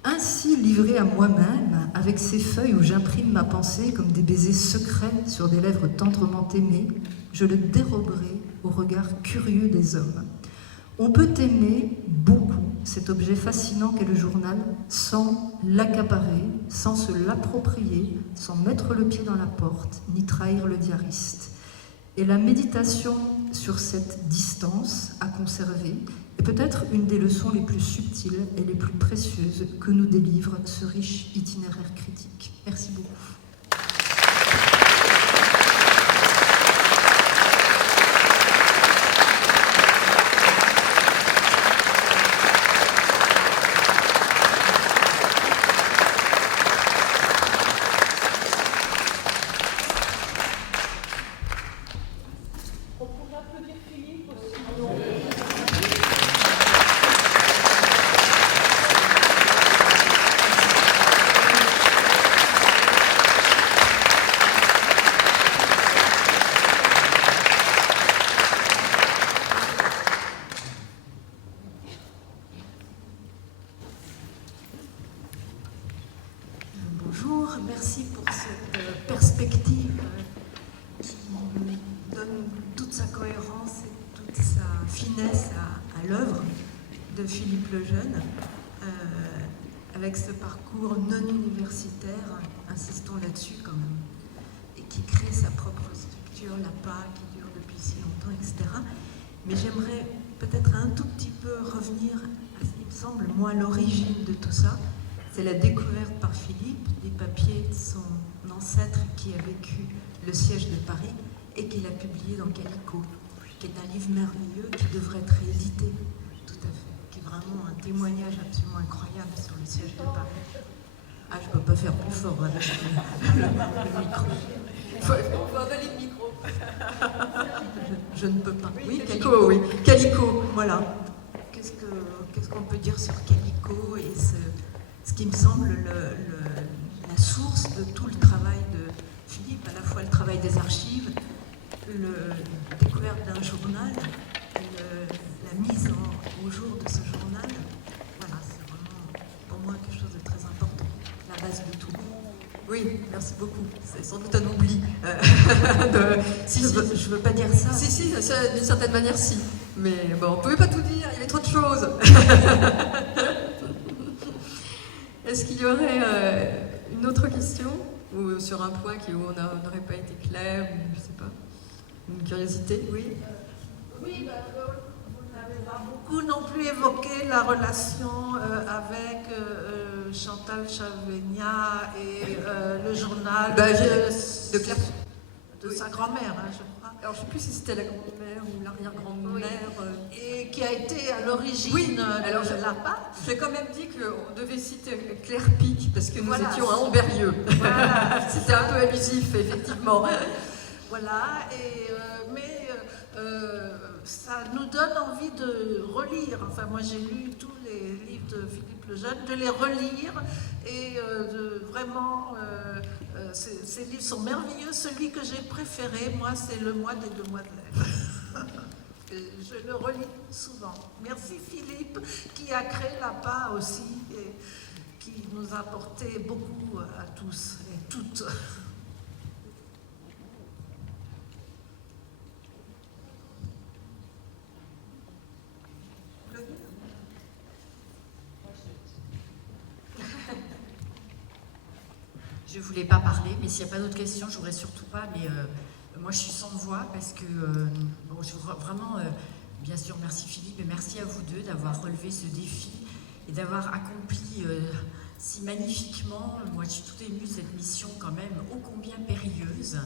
Ainsi livré à moi-même, avec ces feuilles où j'imprime ma pensée comme des baisers secrets sur des lèvres tendrement aimées, je le déroberai au regard curieux des hommes. On peut aimer beaucoup cet objet fascinant qu'est le journal sans l'accaparer, sans se l'approprier, sans mettre le pied dans la porte, ni trahir le diariste. Et la méditation sur cette distance à conserver est peut-être une des leçons les plus subtiles et les plus précieuses que nous délivre ce riche itinéraire critique. Merci beaucoup. Bonjour, merci pour cette perspective qui donne toute sa cohérence et toute sa finesse à l'œuvre de Philippe le Jeune, avec ce parcours non universitaire, insistons là-dessus quand même, et qui crée sa propre structure, la PA, qui dure depuis si longtemps, etc. Mais j'aimerais peut-être un tout petit peu revenir à ce qui me semble, moi, l'origine de tout ça. C'est la découverte par Philippe des papiers de son ancêtre qui a vécu le siège de Paris et qu'il a publié dans Calicot, qui est un livre merveilleux qui devrait être réédité, tout à fait, qui est vraiment un témoignage absolument incroyable sur le siège de Paris. Ah, je ne peux pas faire plus fort avec le micro. Il faut avaler le micro. Je ne peux pas. Oui, Calicot, oui. Calicot, voilà. Qu'est-ce qu'on peut dire sur Calicot et ce qui me semble la source de tout le travail de Philippe, à la fois le travail des archives, la découverte d'un journal, la mise au jour de ce journal. Voilà, c'est vraiment pour moi quelque chose de très important, la base de tout. oui, merci beaucoup. C'est sans doute un oubli. Je veux pas dire ça. Si, d'une certaine manière, si. Mais bon, on ne pouvait pas tout dire, il y avait trop de choses. Est-ce qu'il y aurait une autre question ou sur un point où on n'aurait pas été clair, ou je sais pas, une curiosité, oui. Oui, vous n'avez pas beaucoup non plus évoqué la relation avec Chantal Chavegna et le journal de sa grand-mère, hein, je crois. Alors je ne sais plus si c'était la grand-mère ou l'arrière-grand-mère. Oui. Et qui a été à l'origine oui, de la PA. J'ai quand même dit qu'on devait citer Claire Pic parce que nous étions à Amberieu. Voilà. C'était un peu abusif, effectivement. Voilà, mais ça nous donne envie de relire. Enfin, moi j'ai lu tous les livres de Philippe le Jeune, de les relire et de vraiment. Ces livres sont merveilleux. Celui que j'ai préféré, moi, c'est Le Mois des Demoiselles. Je le relis souvent. Merci Philippe, qui a créé la PA aussi et qui nous a apporté beaucoup à tous et toutes. je ne voulais pas parler, mais s'il n'y a pas d'autres questions, je ne voudrais surtout pas, mais moi je suis sans voix parce que, bon, je voudrais vraiment, bien sûr, merci Philippe, et merci à vous deux d'avoir relevé ce défi et d'avoir accompli si magnifiquement, moi je suis toute émue de cette mission quand même, ô combien périlleuse,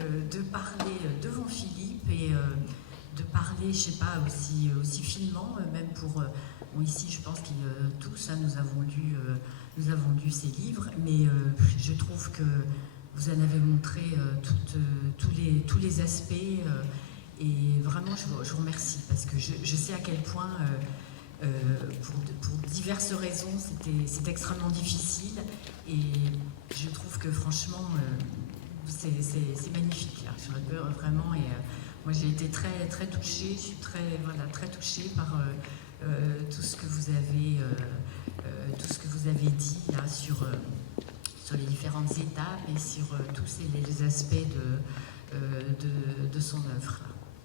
de parler devant Philippe et de parler, je sais pas, aussi finement, même pour, bon, ici je pense que tous, hein, nous avons lu ces livres, mais je trouve que vous en avez montré tous les aspects, et vraiment je vous remercie, parce que je sais à quel point, pour diverses raisons, c'est extrêmement difficile, et je trouve que franchement, c'est magnifique, là. Vraiment, et moi j'ai été très, très touchée, je suis très touchée par tout ce que vous avez dit là, sur les différentes étapes et sur tous les aspects de son œuvre.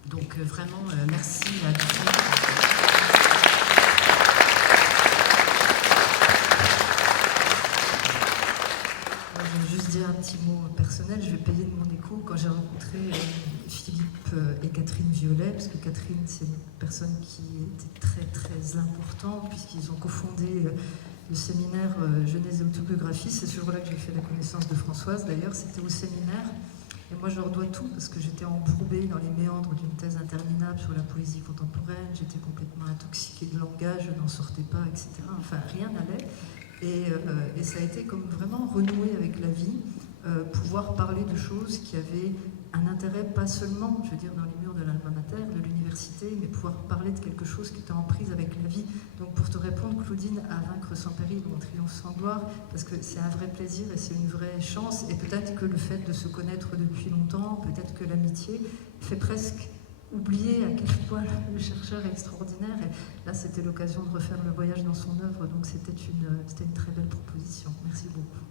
Donc vraiment, merci à tous. Je vais juste dire un petit mot personnel. Je vais payer de mon écho quand j'ai rencontré Philippe et Catherine Violet, parce que Catherine, c'est une personne qui était très très importante, puisqu'ils ont cofondé le séminaire Genèse et autobiographie. C'est ce jour-là que j'ai fait la connaissance de Françoise, d'ailleurs, c'était au séminaire. Et moi, je leur dois tout, parce que j'étais embourbée dans les méandres d'une thèse interminable sur la poésie contemporaine, j'étais complètement intoxiquée de langage, je n'en sortais pas, etc. Enfin, rien n'allait. Et ça a été comme vraiment renouer avec la vie, pouvoir parler de choses qui avaient un intérêt, pas seulement, je veux dire, dans les murs de l'alma mater, de l'université, mais pouvoir parler de quelque chose qui était en prise avec la vie. Donc pour te répondre, Claudine, à vaincre sans péril, mon triomphe sans gloire, parce que c'est un vrai plaisir et c'est une vraie chance, et peut-être que le fait de se connaître depuis longtemps, peut-être que l'amitié fait presque oublier à quel point le chercheur est extraordinaire, et là c'était l'occasion de refaire le voyage dans son œuvre, donc c'était une très belle proposition. Merci beaucoup.